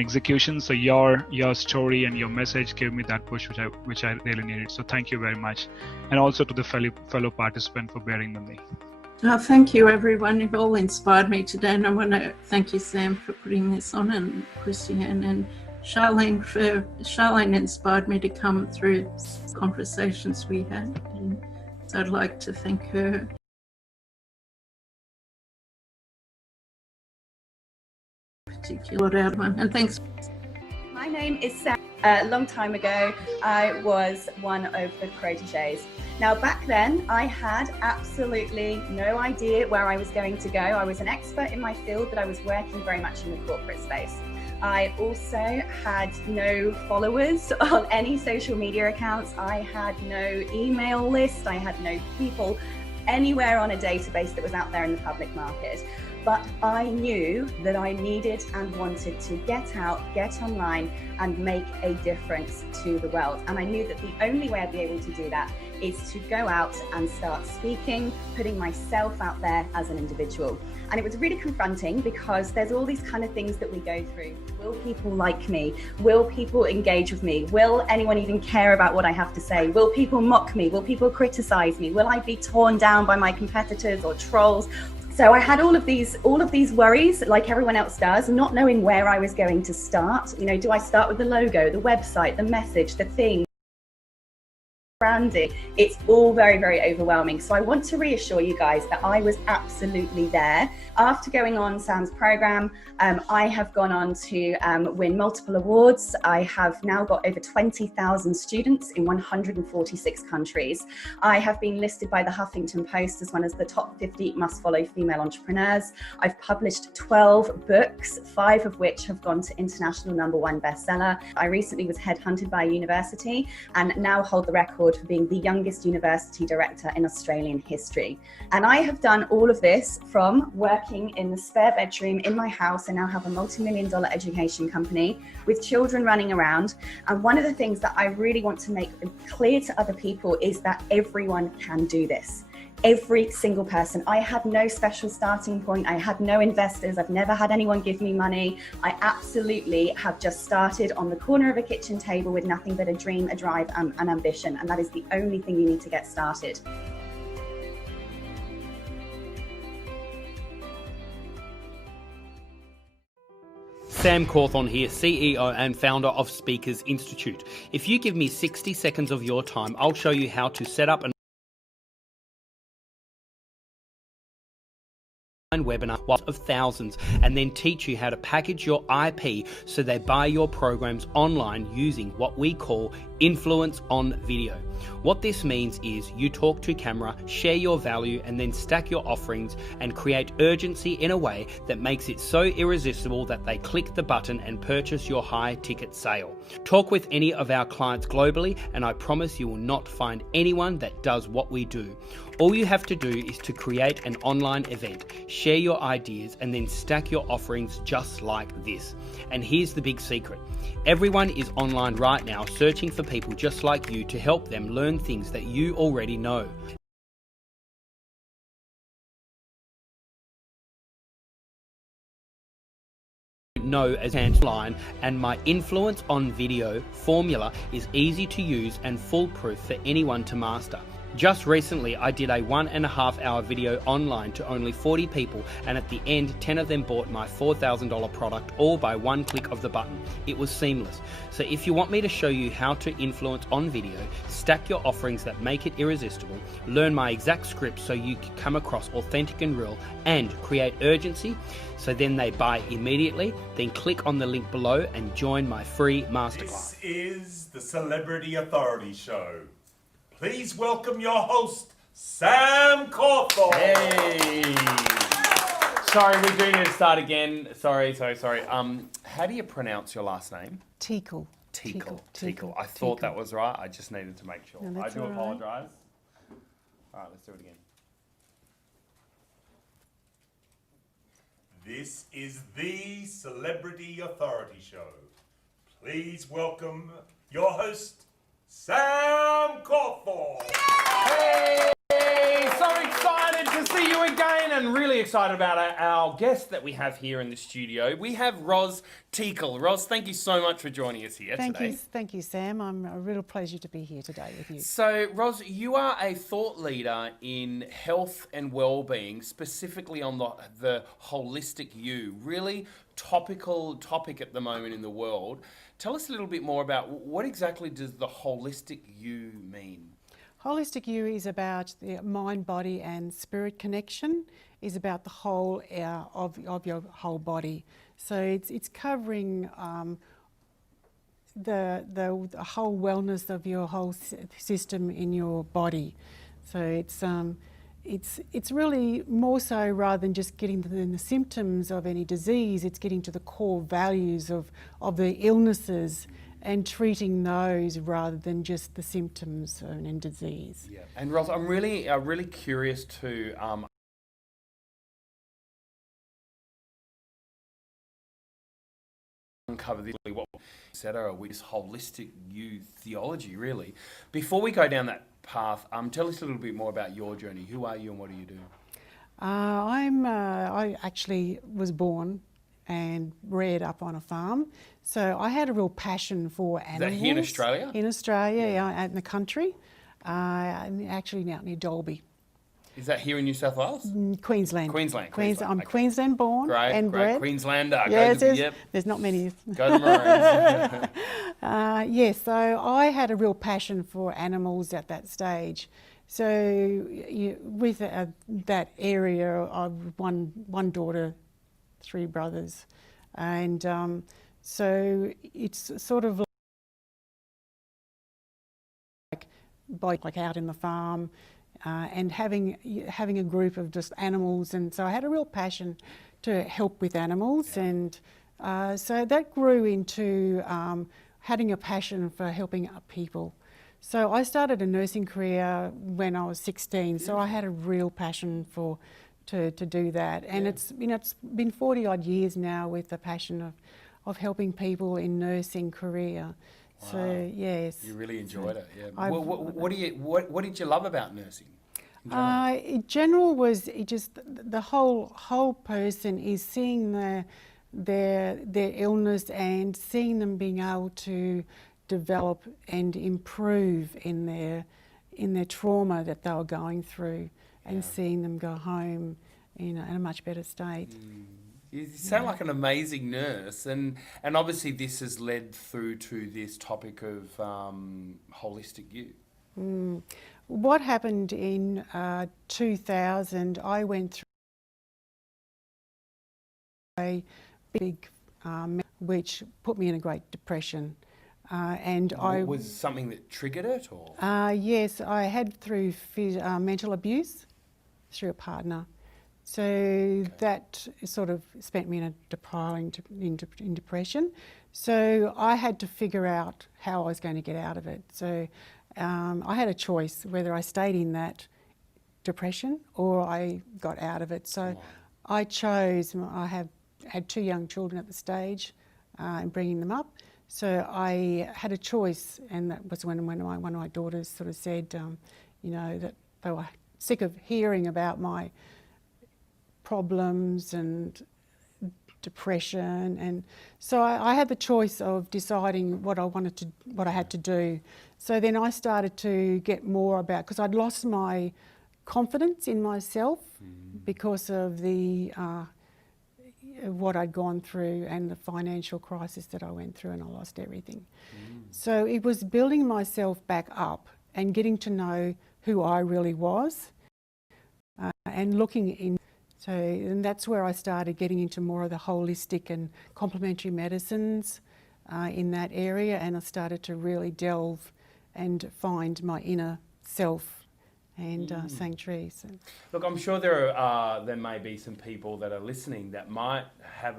execution. So your story and your message gave me that push which I really needed. So thank you very much, and also to the fellow participant for bearing with me. Thank you, everyone. You've all inspired me today, and I want to thank you, Sam, for putting this on, and Christiane and Charlene inspired me to come through conversations we had, and so I'd like to thank her. Particular out one, and thanks. My name is Sam. A long time ago, I was one of the proteges. Now, back then, I had absolutely no idea where I was going to go. I was an expert in my field, but I was working very much in the corporate space. I also had no followers on any social media accounts. I had no email list. I had no people anywhere on a database that was out there in the public market. But I knew that I needed and wanted to get out, get online, and make a difference to the world. And I knew that the only way I'd be able to do that is to go out and start speaking, putting myself out there as an individual. And it was really confronting, because there's all these kind of things that we go through. Will people like me? Will people engage with me? Will anyone even care about what I have to say? Will people mock me? Will people criticize me? Will I be torn down by my competitors or trolls? So I had all of these worries, like everyone else does, not knowing where I was going to start. You know, do I start with the logo, the website, the message, the thing? Branding? It's all very, very overwhelming. So I want to reassure you guys that I was absolutely there. After going on Sam's program, I have gone on to win multiple awards. I have now got over 20,000 students in 146 countries. I have been listed by the Huffington Post as one of the top 50 must-follow female entrepreneurs. I've published 12 books, 5 of which have gone to international #1 bestseller. I recently was headhunted by a university and now hold the record for being the youngest university director in Australian history. And I have done all of this from working in the spare bedroom in my house. I now have a multi-million-dollar education company with children running around. And one of the things that I really want to make clear to other people is that everyone can do this. Every single person. I had no special starting point. I had no investors. I've never had anyone give me money. I absolutely have just started on the corner of a kitchen table with nothing but a dream, a drive, and an ambition. And that is the only thing you need to get started. Sam Cawthorne here, CEO and founder of Speakers Institute. If you give me 60 seconds of your time, I'll show you how to set up an webinar of thousands and then teach you how to package your IP so they buy your programs online using what we call influence on video. What this means is you talk to camera, share your value, and then stack your offerings and create urgency in a way that makes it so irresistible that they click the button and purchase your high ticket sale. Talk with any of our clients globally and I promise you will not find anyone that does what we do. All you have to do is to create an online event, share your ideas, and then stack your offerings just like this. And here's the big secret. Everyone is online right now searching for people just like you to help them learn things that you already know. As Handline, and my influence on video formula is easy to use and foolproof for anyone to master. Just recently, I did a 1.5 hour video online to only 40 people, and at the end, 10 of them bought my $4,000 product, all by one click of the button. It was seamless. So if you want me to show you how to influence on video, stack your offerings that make it irresistible, learn my exact script so you can come across authentic and real, and create urgency so then they buy immediately, then click on the link below and join my free masterclass. This is the Celebrity Authority Show. Please welcome your host, Sam Cawthorne. Hey. Sorry, we do need to start again. Sorry. How do you pronounce your last name? TEAKLE. TEAKLE. I thought that was right. I just needed to make sure. No, I do all right. apologise. All right, let's do it again. This is the Celebrity Authority Show. Please welcome your host, Sam Cawthorne. Hey, so excited to see you again and really excited about our guest that we have here in the studio. We have Ros TEAKLE. Ros, thank you so much for joining us here today. Thank you, Sam. I'm a real pleasure to be here today with you. So, Ros, you are a thought leader in health and well-being, specifically on the holistic you, really topical topic at the moment in the world. Tell us a little bit more about what exactly does the holistic you mean? Holistic you is about the mind, body and spirit connection, is about the whole of your whole body. So it's covering the whole wellness of your whole system in your body. So it's really more so rather than just getting to the symptoms of any disease, it's getting to the core values of the illnesses and treating those rather than just the symptoms and disease. Yeah. And Ros, I'm really curious to uncover this, what etc. with this holistic you theology, really. Before we go down that path, tell us a little bit more about your journey. Who are you and what do you do? I actually was born and bred up on a farm, so I had a real passion for animals. Is that here in Australia? In Australia, yeah, out in the country, actually out near Dalby. Is that here in New South Wales? Queensland. Queensland. I'm okay. Queensland born and bred. Queenslander. Yes, there's not many. Go the Maroons. Yes, so I had a real passion for animals at that stage. So with that area of one daughter, 3 brothers, and so it's sort of like out in the farm. And having a group of just animals, and so I had a real passion to help with animals, and so that grew into having a passion for helping people. So I started a nursing career when I was 16, so I had a real passion to do that, and it's been 40 odd years now with the passion of helping people in nursing career. Wow. So yes, you really enjoyed it. Yeah. What did you love about nursing? In general, was it just the whole person is seeing their illness and seeing them being able to develop and improve in their trauma that they were going through, and seeing them go home in a much better state. You sound like an amazing nurse, and obviously this has led through to this topic of holistic you. What happened in 2000, I went through a big which put me in a great depression. Was something that triggered it, or? Yes, I had through mental abuse through a partner. So that sort of spent me in a in depression. So I had to figure out how I was going to get out of it. So I had a choice whether I stayed in that depression or I got out of it. So I chose, I had 2 young children at the stage and bringing them up. So I had a choice, and that was when one of my daughters sort of said, you know, that they were sick of hearing about my problems and depression, and so I had the choice of deciding what I had to do. So then I started to get more about, because I'd lost my confidence in myself because of the what I'd gone through and the financial crisis that I went through, and I lost everything. So it was building myself back up and getting to know who I really was, and looking in. So, and that's where I started getting into more of the holistic and complementary medicines in that area, and I started to really delve and find my inner self and sanctuary. So. Look, I'm sure there may be some people that are listening that might have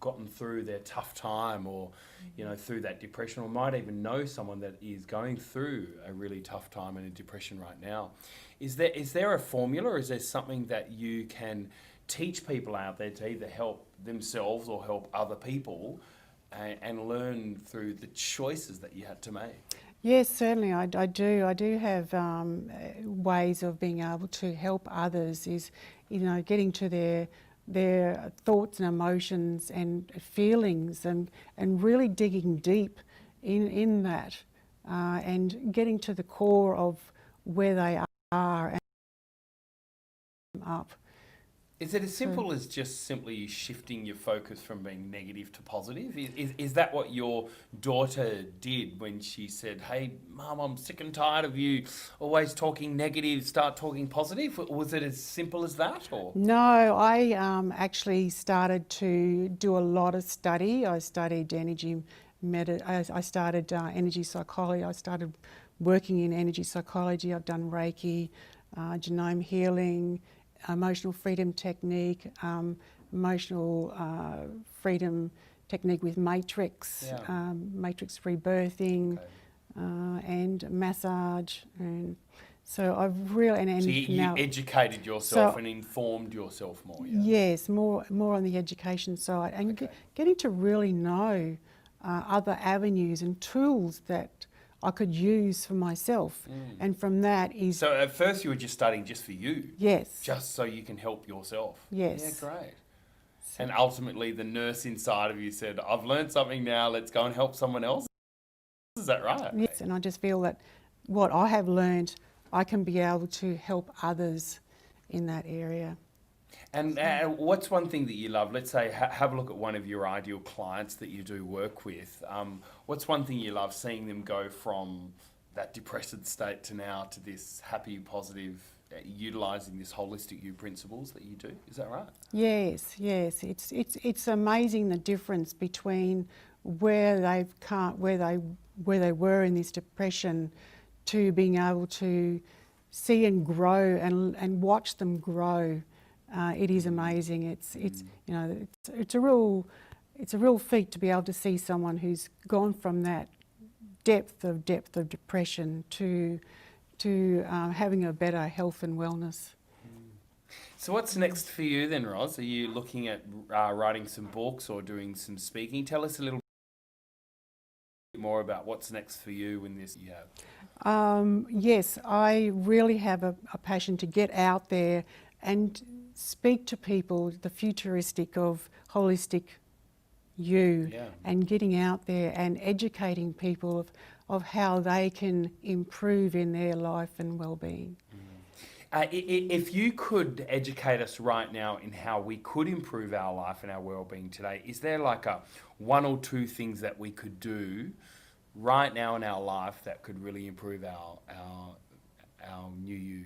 gotten through their tough time, or you know, through that depression, or might even know someone that is going through a really tough time and a depression right now. Is there a formula, or is there something that you can teach people out there to either help themselves or help other people, and learn through the choices that you had to make? Yes, certainly I do. I do have ways of being able to help others, is, you know, getting to their thoughts and emotions and feelings, and really digging deep in that, and getting to the core of where they are and up. Is it as simple as just simply shifting your focus from being negative to positive? Is that what your daughter did when she said, "Hey, Mum, I'm sick and tired of you always talking negative, start talking positive"? Was it as simple as that, or? No, I actually started to do a lot of study. I studied I started energy psychology. I started working in energy psychology. I've done Reiki, genome healing, emotional freedom technique, emotional freedom technique with matrix, matrix rebirthing, and massage. And so I've really... So you educated yourself and informed yourself more, yeah? Yes, more on the education side, and getting to really know other avenues and tools that I could use for myself, and from that is... So at first you were just studying just for you? Yes. Just so you can help yourself? Yes. Yeah, great. And ultimately the nurse inside of you said, "I've learned something now, let's go and help someone else." Is that right? Yes, and I just feel that what I have learned, I can be able to help others in that area. And what's one thing that you love? Let's say, have a look at one of your ideal clients that you do work with. What's one thing you love, seeing them go from that depressed state to now to this happy, positive, utilising this holistic you principles that you do? Is that right? Yes, yes. It's amazing the difference between where they were in this depression to being able to see and grow and watch them grow. It is amazing. It's you know, it's a real feat to be able to see someone who's gone from that depth of depression to having a better health and wellness. So what's next for you then, Roz? Are you looking at writing some books or doing some speaking? Tell us a little bit more about what's next for you in this you have. Yes, I really have a passion to get out there and speak to people, the futuristic of holistic you, and getting out there and educating people of how they can improve in their life and well-being. If you could educate us right now in how we could improve our life and our well-being today, is there like a one or two things that we could do right now in our life that could really improve our new you?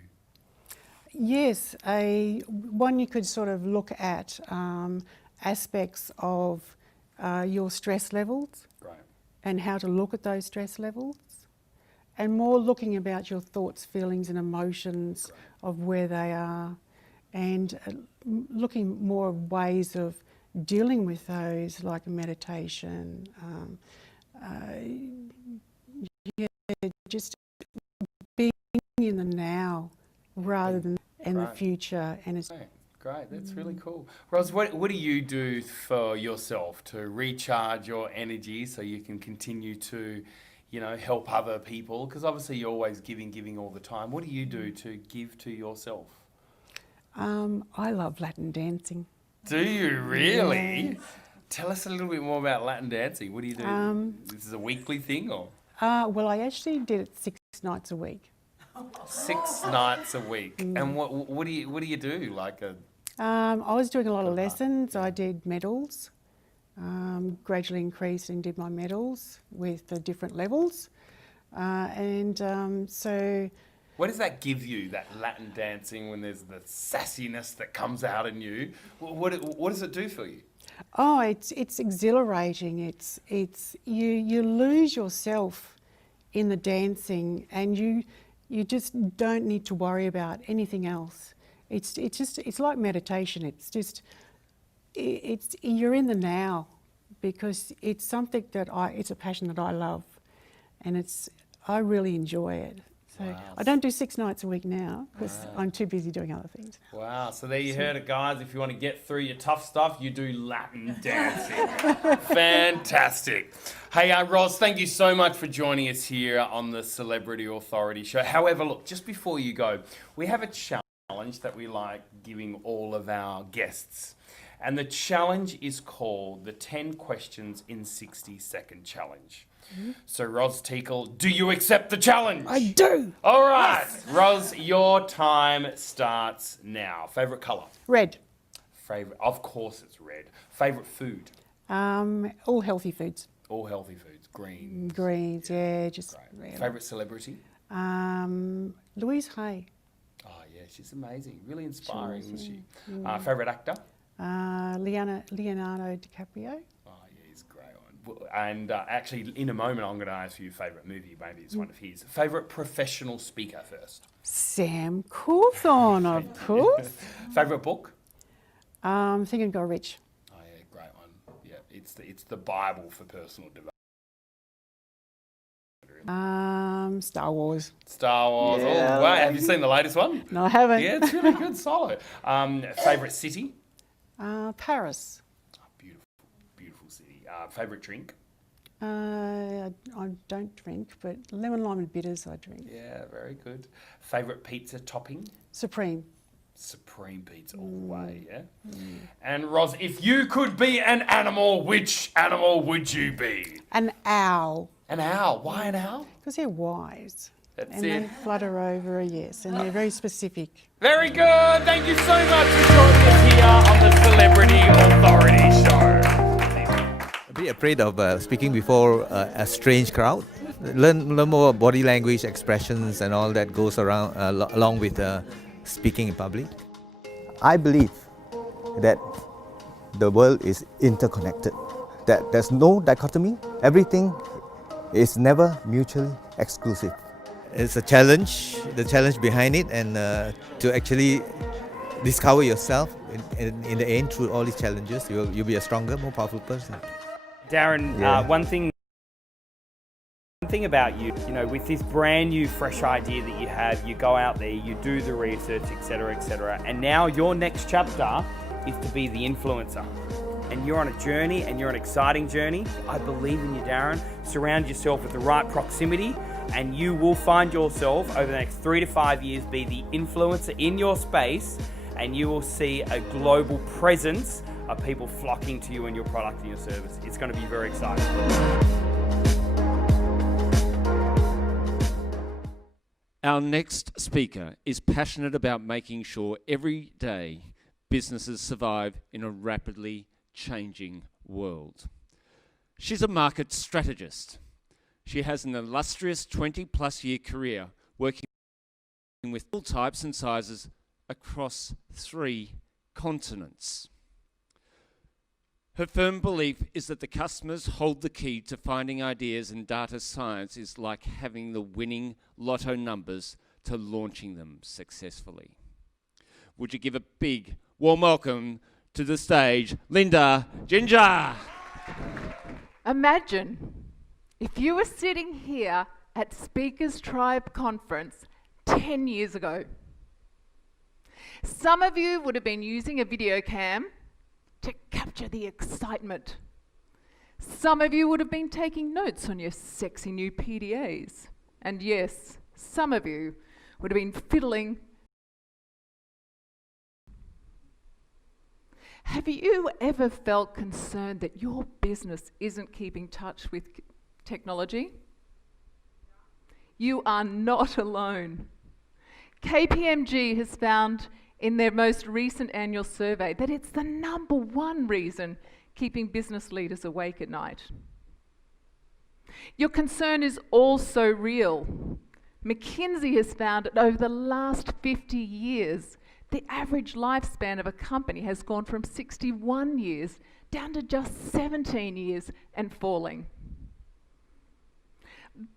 Yes, one you could sort of look at aspects of your stress levels, right, and how to look at those stress levels, and more looking about your thoughts, feelings and emotions of where they are, and looking more of ways of dealing with those, like meditation, just being in the now rather than in the future. And it's Great, that's really cool. Ros, what do you do for yourself to recharge your energy so you can continue to, you know, help other people? Because obviously you're always giving all the time. What do you do to give to yourself? I love Latin dancing. Do you really? Yes. Tell us a little bit more about Latin dancing. What do you do? This is a weekly thing, or? Well, I actually did it 6 nights a week. 6 nights a week. And what do you do? Like a? I was doing a lot of lessons. I did medals. Gradually increased and did my medals with the different levels, so. What does that give you, that Latin dancing, when there's the sassiness that comes out in you? What does it do for you? Oh, it's exhilarating. It's you lose yourself in the dancing, and you just don't need to worry about anything else. It's like meditation. You're in the now, because it's something that it's a passion that I love, and I really enjoy it. So wow. I don't do 6 nights a week now because I'm too busy doing other things. Wow, so there you heard it, guys. If you want to get through your tough stuff, you do Latin dancing. Fantastic. Hey, Ros, thank you so much for joining us here on the Celebrity Authority Show. However, look, just before you go, we have a challenge that we like giving all of our guests. And the challenge is called the 10 Questions in 60-Second Challenge. So, Ros TEAKLE, do you accept the challenge? I do. All right. Yes. Ros, your time starts now. Favourite colour? Red. Of course it's red. Favourite food? All healthy foods. All healthy foods. Greens. Greens, yeah, just really. Favourite celebrity? Louise Hay. Oh, yeah, she's amazing. Really inspiring, isn't she? Mm. Favourite actor? Leonardo DiCaprio. And actually, in a moment, I'm going to ask you your favourite movie. Maybe it's one of his. Favourite professional speaker first? Sam Cawthorn, of course. Favourite book? Think and Grow Rich. Oh yeah, great one. Yeah, it's the Bible for personal development. Star Wars. Star Wars. Yeah. Oh wow! Have you seen the latest one? No, I haven't. Yeah, it's really good. Solid. Favourite city? Paris. Favourite drink? I don't drink, but lemon, lime and bitters I drink. Yeah, very good. Favourite pizza topping? Supreme. Supreme pizza all the way, yeah? And Ros, if you could be an animal, which animal would you be? An owl. An owl? Why an owl? Because they're wise. That's and it. they flutter over, yes, and they're very specific. Very good. Thank you so much for joining us here on the Celebrity Authority Show. Be afraid of speaking before a strange crowd. Learn more body language, expressions, and all that goes around along with speaking in public. I believe that the world is interconnected. That there's no dichotomy. Everything is never mutually exclusive. It's a challenge. The challenge behind it, and to actually discover yourself in the end through all these challenges, you'll be a stronger, more powerful person. Darren, Yeah. one thing about you, with this brand new fresh idea that you have, you go out there, you do the research, etc., and now your next chapter is to be the influencer. And you're on a journey, and you're an exciting journey. I believe in you, Darren. Surround yourself with the right proximity, and you will find yourself over the next 3 to 5 years be the influencer in your space, and you will see a global presence of people flocking to you and your product and your service. It's going to be very exciting. Our next speaker is passionate about making sure every day businesses survive in a rapidly changing world. She's a market strategist. She has an illustrious 20-plus year career working with all types and sizes across 3 continents. Her firm belief is that the customers hold the key to finding ideas, and data science is like having the winning lotto numbers to launching them successfully. Would you give a big warm welcome to the stage, Linda Ginger? Imagine if you were sitting here at Speakers Tribe Conference 10 years ago. Some of you would have been using a video cam to capture the excitement. Some of you would have been taking notes on your sexy new PDAs. And yes, some of you would have been fiddling. Have you ever felt concerned that your business isn't keeping touch with technology? You are not alone. KPMG has found in their most recent annual survey that it's the #1 reason keeping business leaders awake at night. Your concern is also real. McKinsey has found that over the last 50 years, the average lifespan of a company has gone from 61 years down to just 17 years and falling.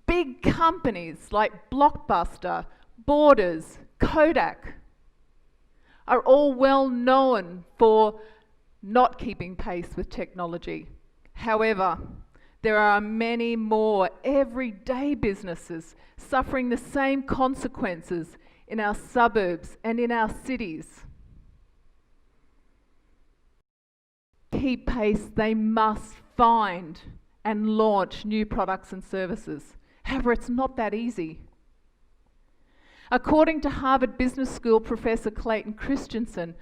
Big companies like Blockbuster, Borders, Kodak are all well known for not keeping pace with technology. However, there are many more everyday businesses suffering the same consequences in our suburbs and in our cities. Keep pace, they must find and launch new products and services. However, it's not that easy. According to Harvard Business School professor Clayton Christensen,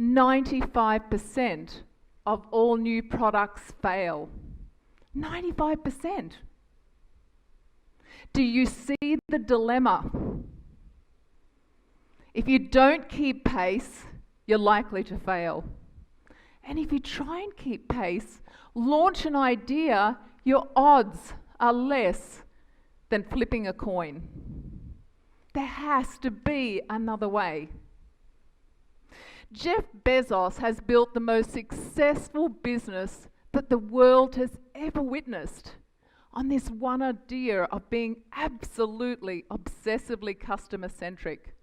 95% of all new products fail. 95%. Do you see the dilemma? If you don't keep pace, you're likely to fail. And if you try and keep pace, launch an idea, your odds are less than flipping a coin. There has to be another way. Jeff Bezos has built the most successful business that the world has ever witnessed on this one idea of being absolutely, obsessively customer-centric,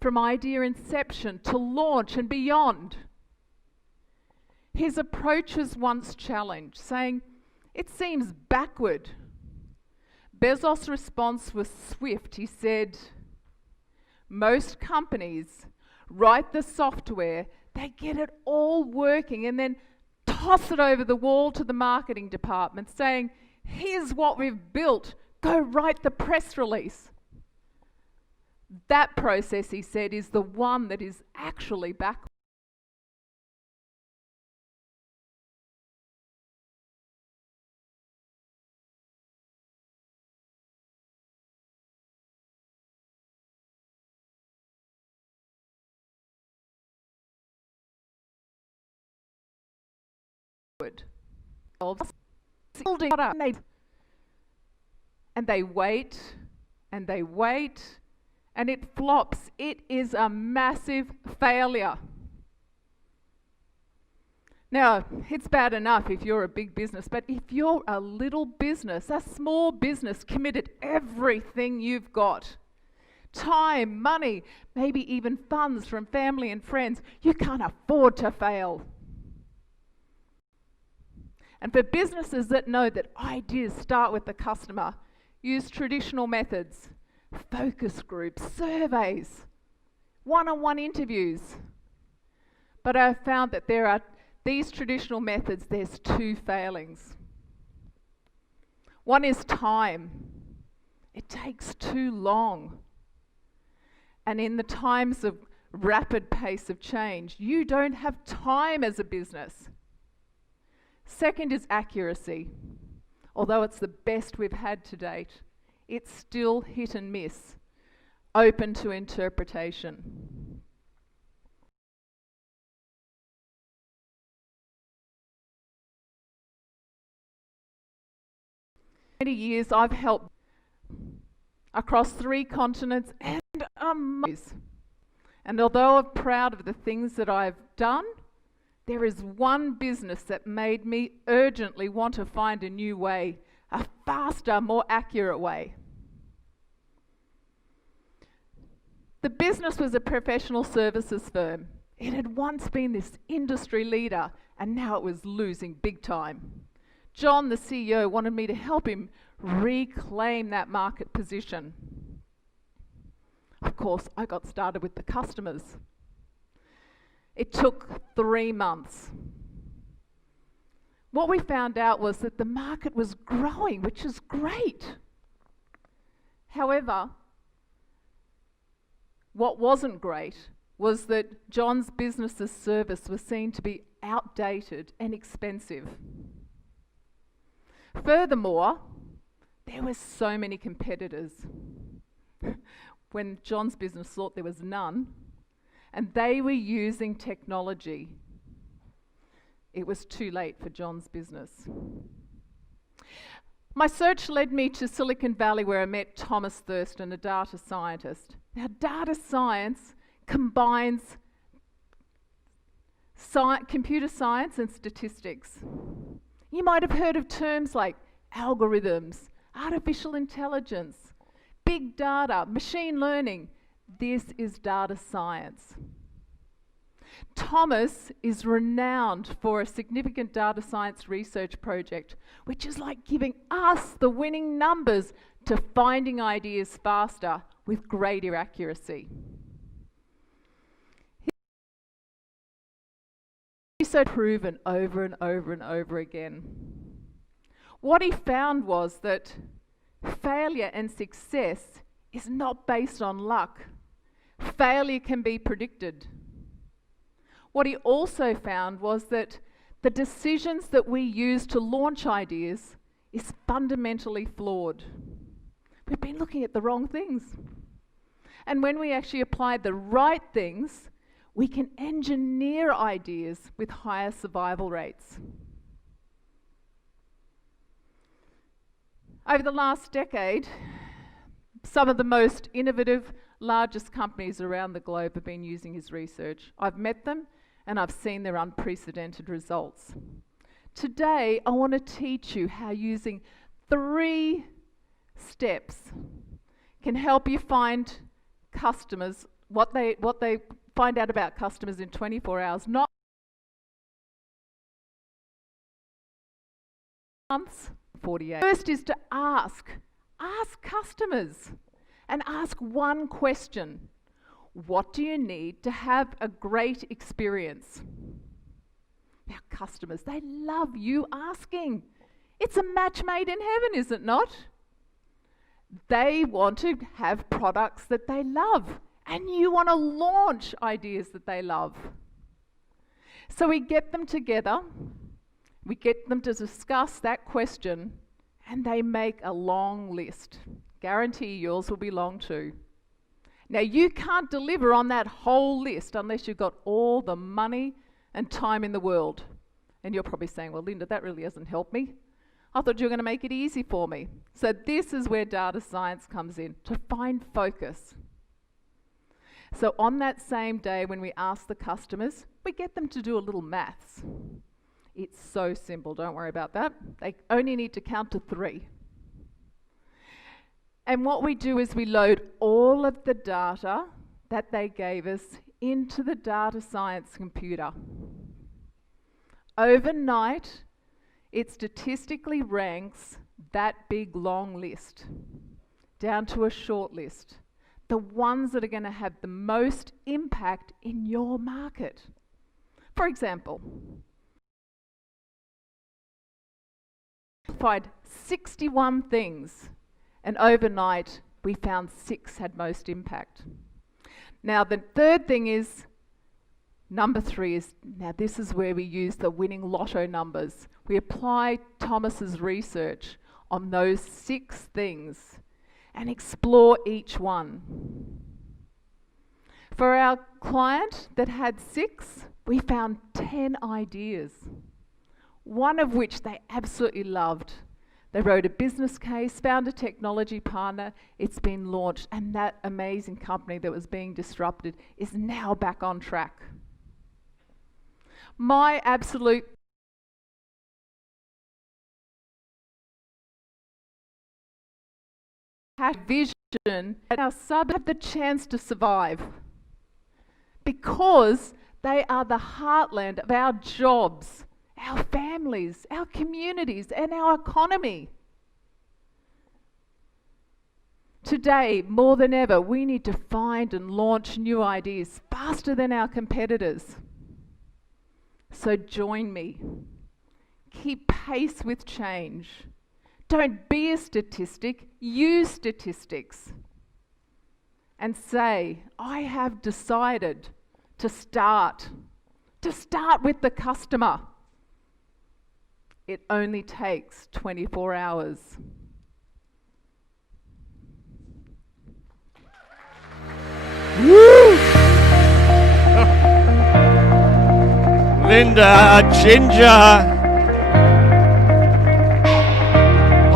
from idea inception to launch and beyond. His approach was once challenged, saying, "It seems backward." Bezos' response was swift. He said, "Most companies write the software, they get it all working, and then toss it over the wall to the marketing department saying, 'Here's what we've built, go write the press release.'" That process, he said, is the one that is actually backward. And they wait, and they wait, and it flops. It is a massive failure. Now, it's bad enough if you're a big business, but if you're a little business, a small business, committed everything you've got, time, money, maybe even funds from family and friends, you can't afford to fail. And for businesses that know that ideas start with the customer, use traditional methods, focus groups, surveys, one-on-one interviews. But I've found that there are these traditional methods, there's 2 failings. One is time. It takes too long. And in the times of rapid pace of change, you don't have time as a business. Second is accuracy. Although it's the best we've had to date, it's still hit and miss. open to interpretation. Many years I've helped across 3 continents and and although I'm proud of the things that I've done, there is one business that made me urgently want to find a new way, a faster, more accurate way. The business was a professional services firm. It had once been this industry leader, and now it was losing big time. John, the CEO, wanted me to help him reclaim that market position. Of course, I got started with the customers. It took 3 months. What we found out was that the market was growing, which is great. However, what wasn't great was that John's business's service was seen to be outdated and expensive. Furthermore, there were so many competitors. When John's business thought there was none, and they were using technology, it was too late for John's business. My search led me to Silicon Valley, where I met Thomas Thurston, a data scientist. Now, data science combines computer science and statistics. You might have heard of terms like algorithms, artificial intelligence, big data, machine learning. This is data science. Thomas is renowned for a significant data science research project, which is like giving us the winning numbers to finding ideas faster with greater accuracy. He's so proven over and over and over again. What he found was that failure and success is not based on luck. Failure can be predicted. What he also found was that the decisions that we use to launch ideas is fundamentally flawed. We've been looking at the wrong things. And when we actually apply the right things, we can engineer ideas with higher survival rates. Over the last decade, some of the most innovative, largest companies around the globe have been using his research. I've met them and I've seen their unprecedented results. Today, I want to teach you how using 3 steps can help you find customers, what they find out about customers in 24 hours, not months, 48. First is to ask customers and ask one question. What do you need to have a great experience? Now, customers, they love you asking. It's a match made in heaven, is it not? They want to have products that they love, and you want to launch ideas that they love. So we get them together, we get them to discuss that question, and they make a long list. Guarantee yours will be long too. Now, you can't deliver on that whole list unless you've got all the money and time in the world. And you're probably saying, well, Linda, that really hasn't helped me. I thought you were going to make it easy for me. So this is where data science comes in, to find focus. So on that same day when we ask the customers, we get them to do a little maths. It's so simple, don't worry about that. They only need to count to 3. And what we do is we load all of the data that they gave us into the data science computer. Overnight, it statistically ranks that big long list down to a short list. The ones that are going to have the most impact in your market. For example, find 61 things, and overnight we found 6 had most impact. Now the third thing is, number 3 is, now this is where we use the winning lotto numbers. We apply Thomas's research on those 6 things and explore each one. For our client that had 6, we found 10 ideas, one of which they absolutely loved. They wrote a business case, found a technology partner, it's been launched, and that amazing company that was being disrupted is now back on track. My absolute vision that our subs have the chance to survive because they are the heartland of our jobs, our families, our communities, and our economy. Today, more than ever, we need to find and launch new ideas faster than our competitors. So join me. Keep pace with change. Don't be a statistic, use statistics. And say, I have decided to start with the customer. It only takes 24 hours. Woo! Linda, Ginger.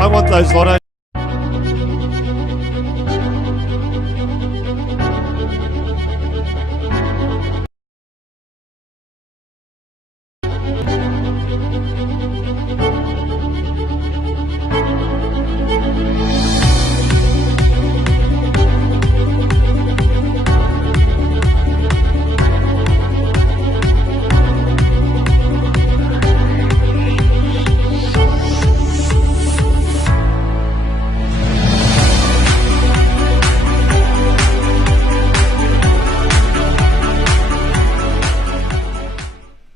I want those lotto.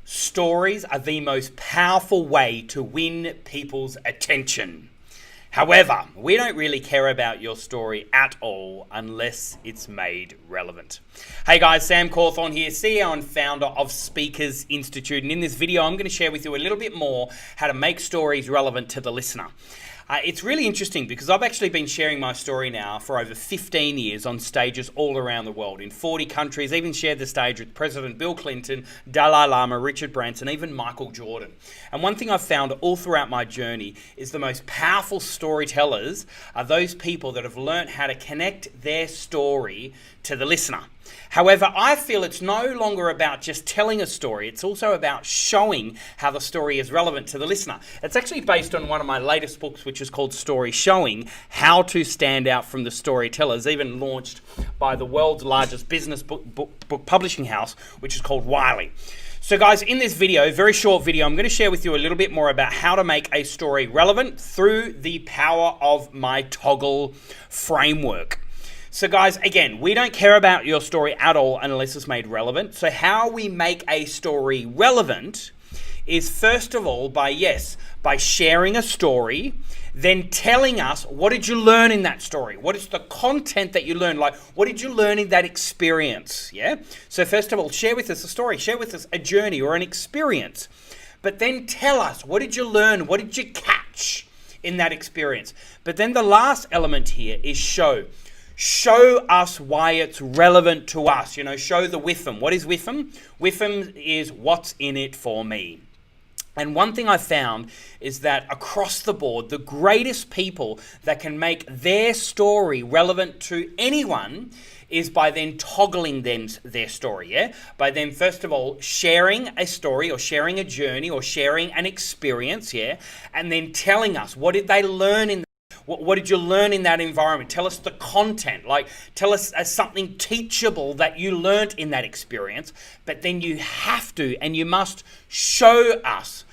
Stories are the most powerful way to win people's attention. However, we don't really care about your story at all unless it's made relevant. Hey guys, Sam Cawthorne here, CEO and founder of Speakers Institute. And in this video, I'm going to share with you a little bit more how to make stories relevant to the listener. It's really interesting because I've actually been sharing my story now for over 15 years on stages all around the world, in 40 countries, even shared the stage with President Bill Clinton, Dalai Lama, Richard Branson, even Michael Jordan. And one thing I've found all throughout my journey is the most powerful storytellers are those people that have learned how to connect their story to the listener. However, I feel it's no longer about just telling a story, it's also about showing how the story is relevant to the listener. It's actually based on one of my latest books, which is called Story Showing, How to Stand Out from the Storytellers, even launched by the world's largest business book publishing house, which is called Wiley. So guys, in this video, very short video, I'm going to share with you a little bit more about how to make a story relevant through the power of my TOGGLE framework. So guys, again, we don't care about your story at all unless it's made relevant. So how we make a story relevant is first of all by sharing a story, then telling us what did you learn in that story? What is the content that you learned? Like, what did you learn in that experience? Yeah. So first of all, share with us a story, share with us a journey or an experience, but then tell us, what did you learn? What did you catch in that experience? But then the last element here is show. Show us why it's relevant to us. You know, show the WIFM. What is WIFM? WIFM is what's in it for me. And one thing I found is that across the board, the greatest people that can make their story relevant to anyone is by then toggling their story, yeah? By then, first of all, sharing a story or sharing a journey or sharing an experience, yeah? And then telling us, what did they learn in what did you learn in that environment? Tell us the content, like tell us something teachable that you learnt in that experience, but then you have to and you must show us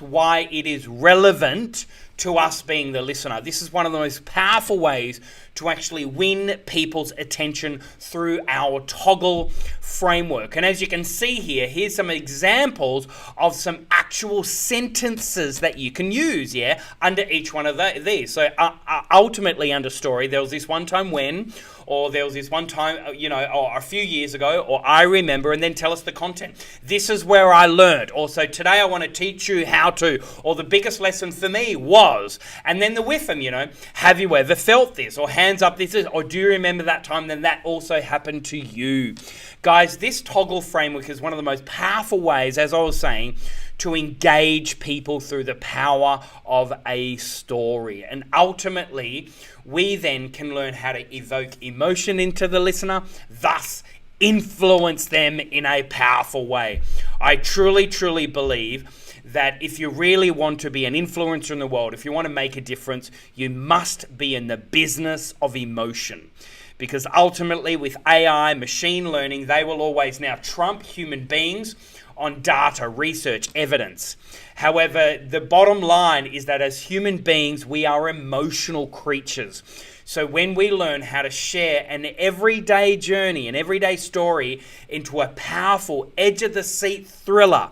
why it is relevant to us being the listener. This is one of the most powerful ways to actually win people's attention through our TOGGLE framework. And as you can see here, here's some examples of some actual sentences that you can use, yeah, under each one of these. So ultimately under story, there was this one time when, or there was this one time, you know, or a few years ago, or I remember, and then tell us the content. This is where I learned. Also, today I want to teach you how to, or the biggest lesson for me was, was. And then the with them, you know, have you ever felt this? Or hands up, this is, or do you remember that time then that also happened to you? Guys, this toggle framework is one of the most powerful ways, as I was saying, to engage people through the power of a story. And ultimately, we then can learn how to evoke emotion into the listener, thus influence them in a powerful way. I truly, truly believe that if you really want to be an influencer in the world, if you want to make a difference, you must be in the business of emotion. Because ultimately with AI, machine learning, they will always now trump human beings on data, research, evidence. However, the bottom line is that as human beings, we are emotional creatures. So when we learn how to share an everyday journey, an everyday story into a powerful edge-of-the-seat thriller,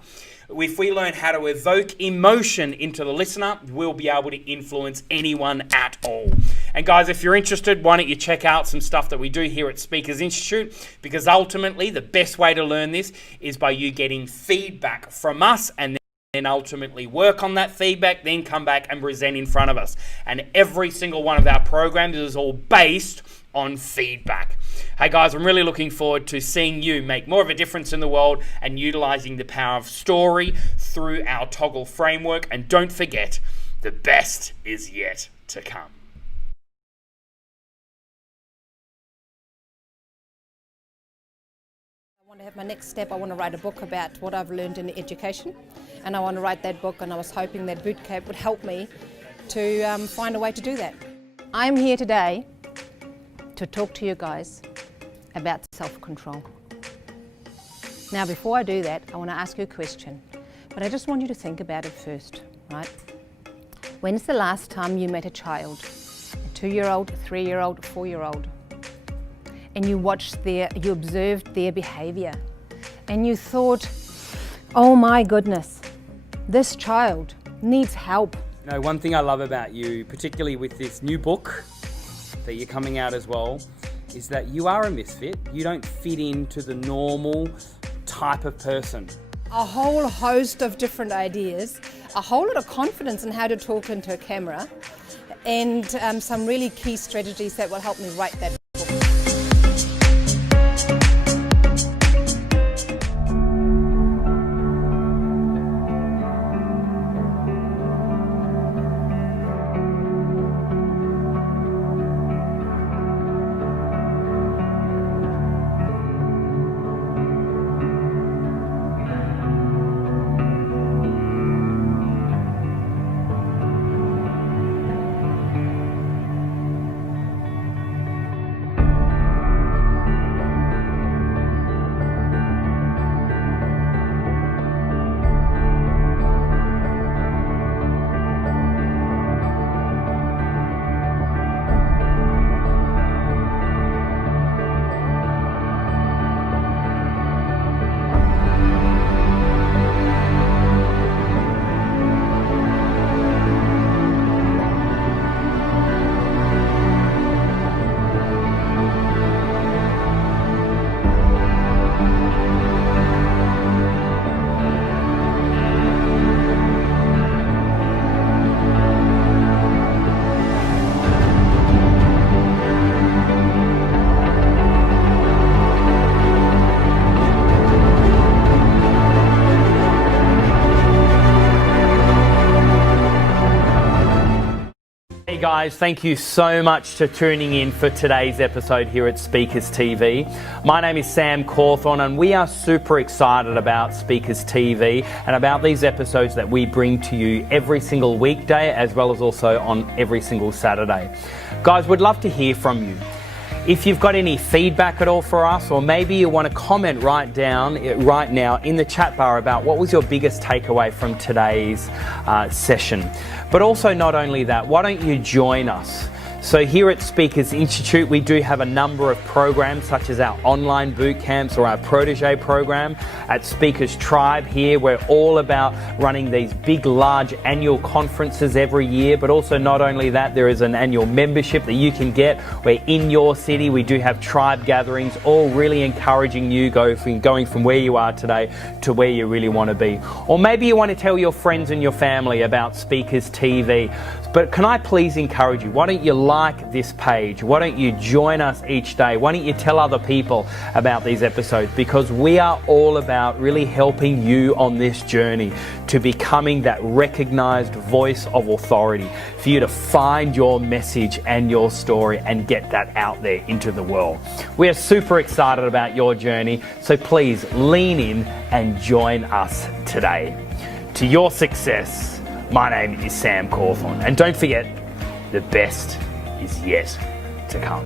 if we learn how to evoke emotion into the listener, we'll be able to influence anyone at all. And guys, if you're interested, why don't you check out some stuff that we do here at Speakers Institute, because ultimately the best way to learn this is by you getting feedback from us and then ultimately work on that feedback, then come back and present in front of us. And every single one of our programs is all based on feedback. Hey guys, I'm really looking forward to seeing you make more of a difference in the world and utilizing the power of story through our toggle framework. And don't forget, the best is yet to come. I want to have my next step. I want to write a book about what I've learned in education, and I want to write that book, and I was hoping that bootcamp would help me to find a way to do that. I'm here today to talk to you guys about self-control. Now, before I do that, I want to ask you a question, but I just want you to think about it first, right? When's the last time you met a child, a 2-year-old, a 3-year-old, a 4-year-old, and you observed their behavior, and you thought, oh my goodness, this child needs help. You know, one thing I love about you, particularly with this new book that you're coming out as well, is that you are a misfit. You don't fit into the normal type of person. A whole host of different ideas, a whole lot of confidence in how to talk into a camera, and some really key strategies that will help me write that book. Hey guys, thank you so much for tuning in for today's episode here at Speakers TV. My name is Sam Cawthorne and we are super excited about Speakers TV and about these episodes that we bring to you every single weekday as well as also on every single Saturday. Guys, we'd love to hear from you. If you've got any feedback at all for us, or maybe you want to comment right now in the chat bar about what was your biggest takeaway from today's session. But also not only that, why don't you join us So here at Speakers Institute, we do have a number of programs such as our online boot camps or our protege program. At Speakers Tribe here, we're all about running these big, large annual conferences every year, but also not only that, there is an annual membership that you can get where in your city we do have tribe gatherings, all really encouraging you going from where you are today to where you really want to be. Or maybe you want to tell your friends and your family about Speakers TV. But can I please encourage you, why don't you like this page? Why don't you join us each day? Why don't you tell other people about these episodes? Because we are all about really helping you on this journey to becoming that recognized voice of authority, for you to find your message and your story and get that out there into the world. We are super excited about your journey, so please lean in and join us today. To your success, my name is Sam Cawthorne, and don't forget, the best is yet to come.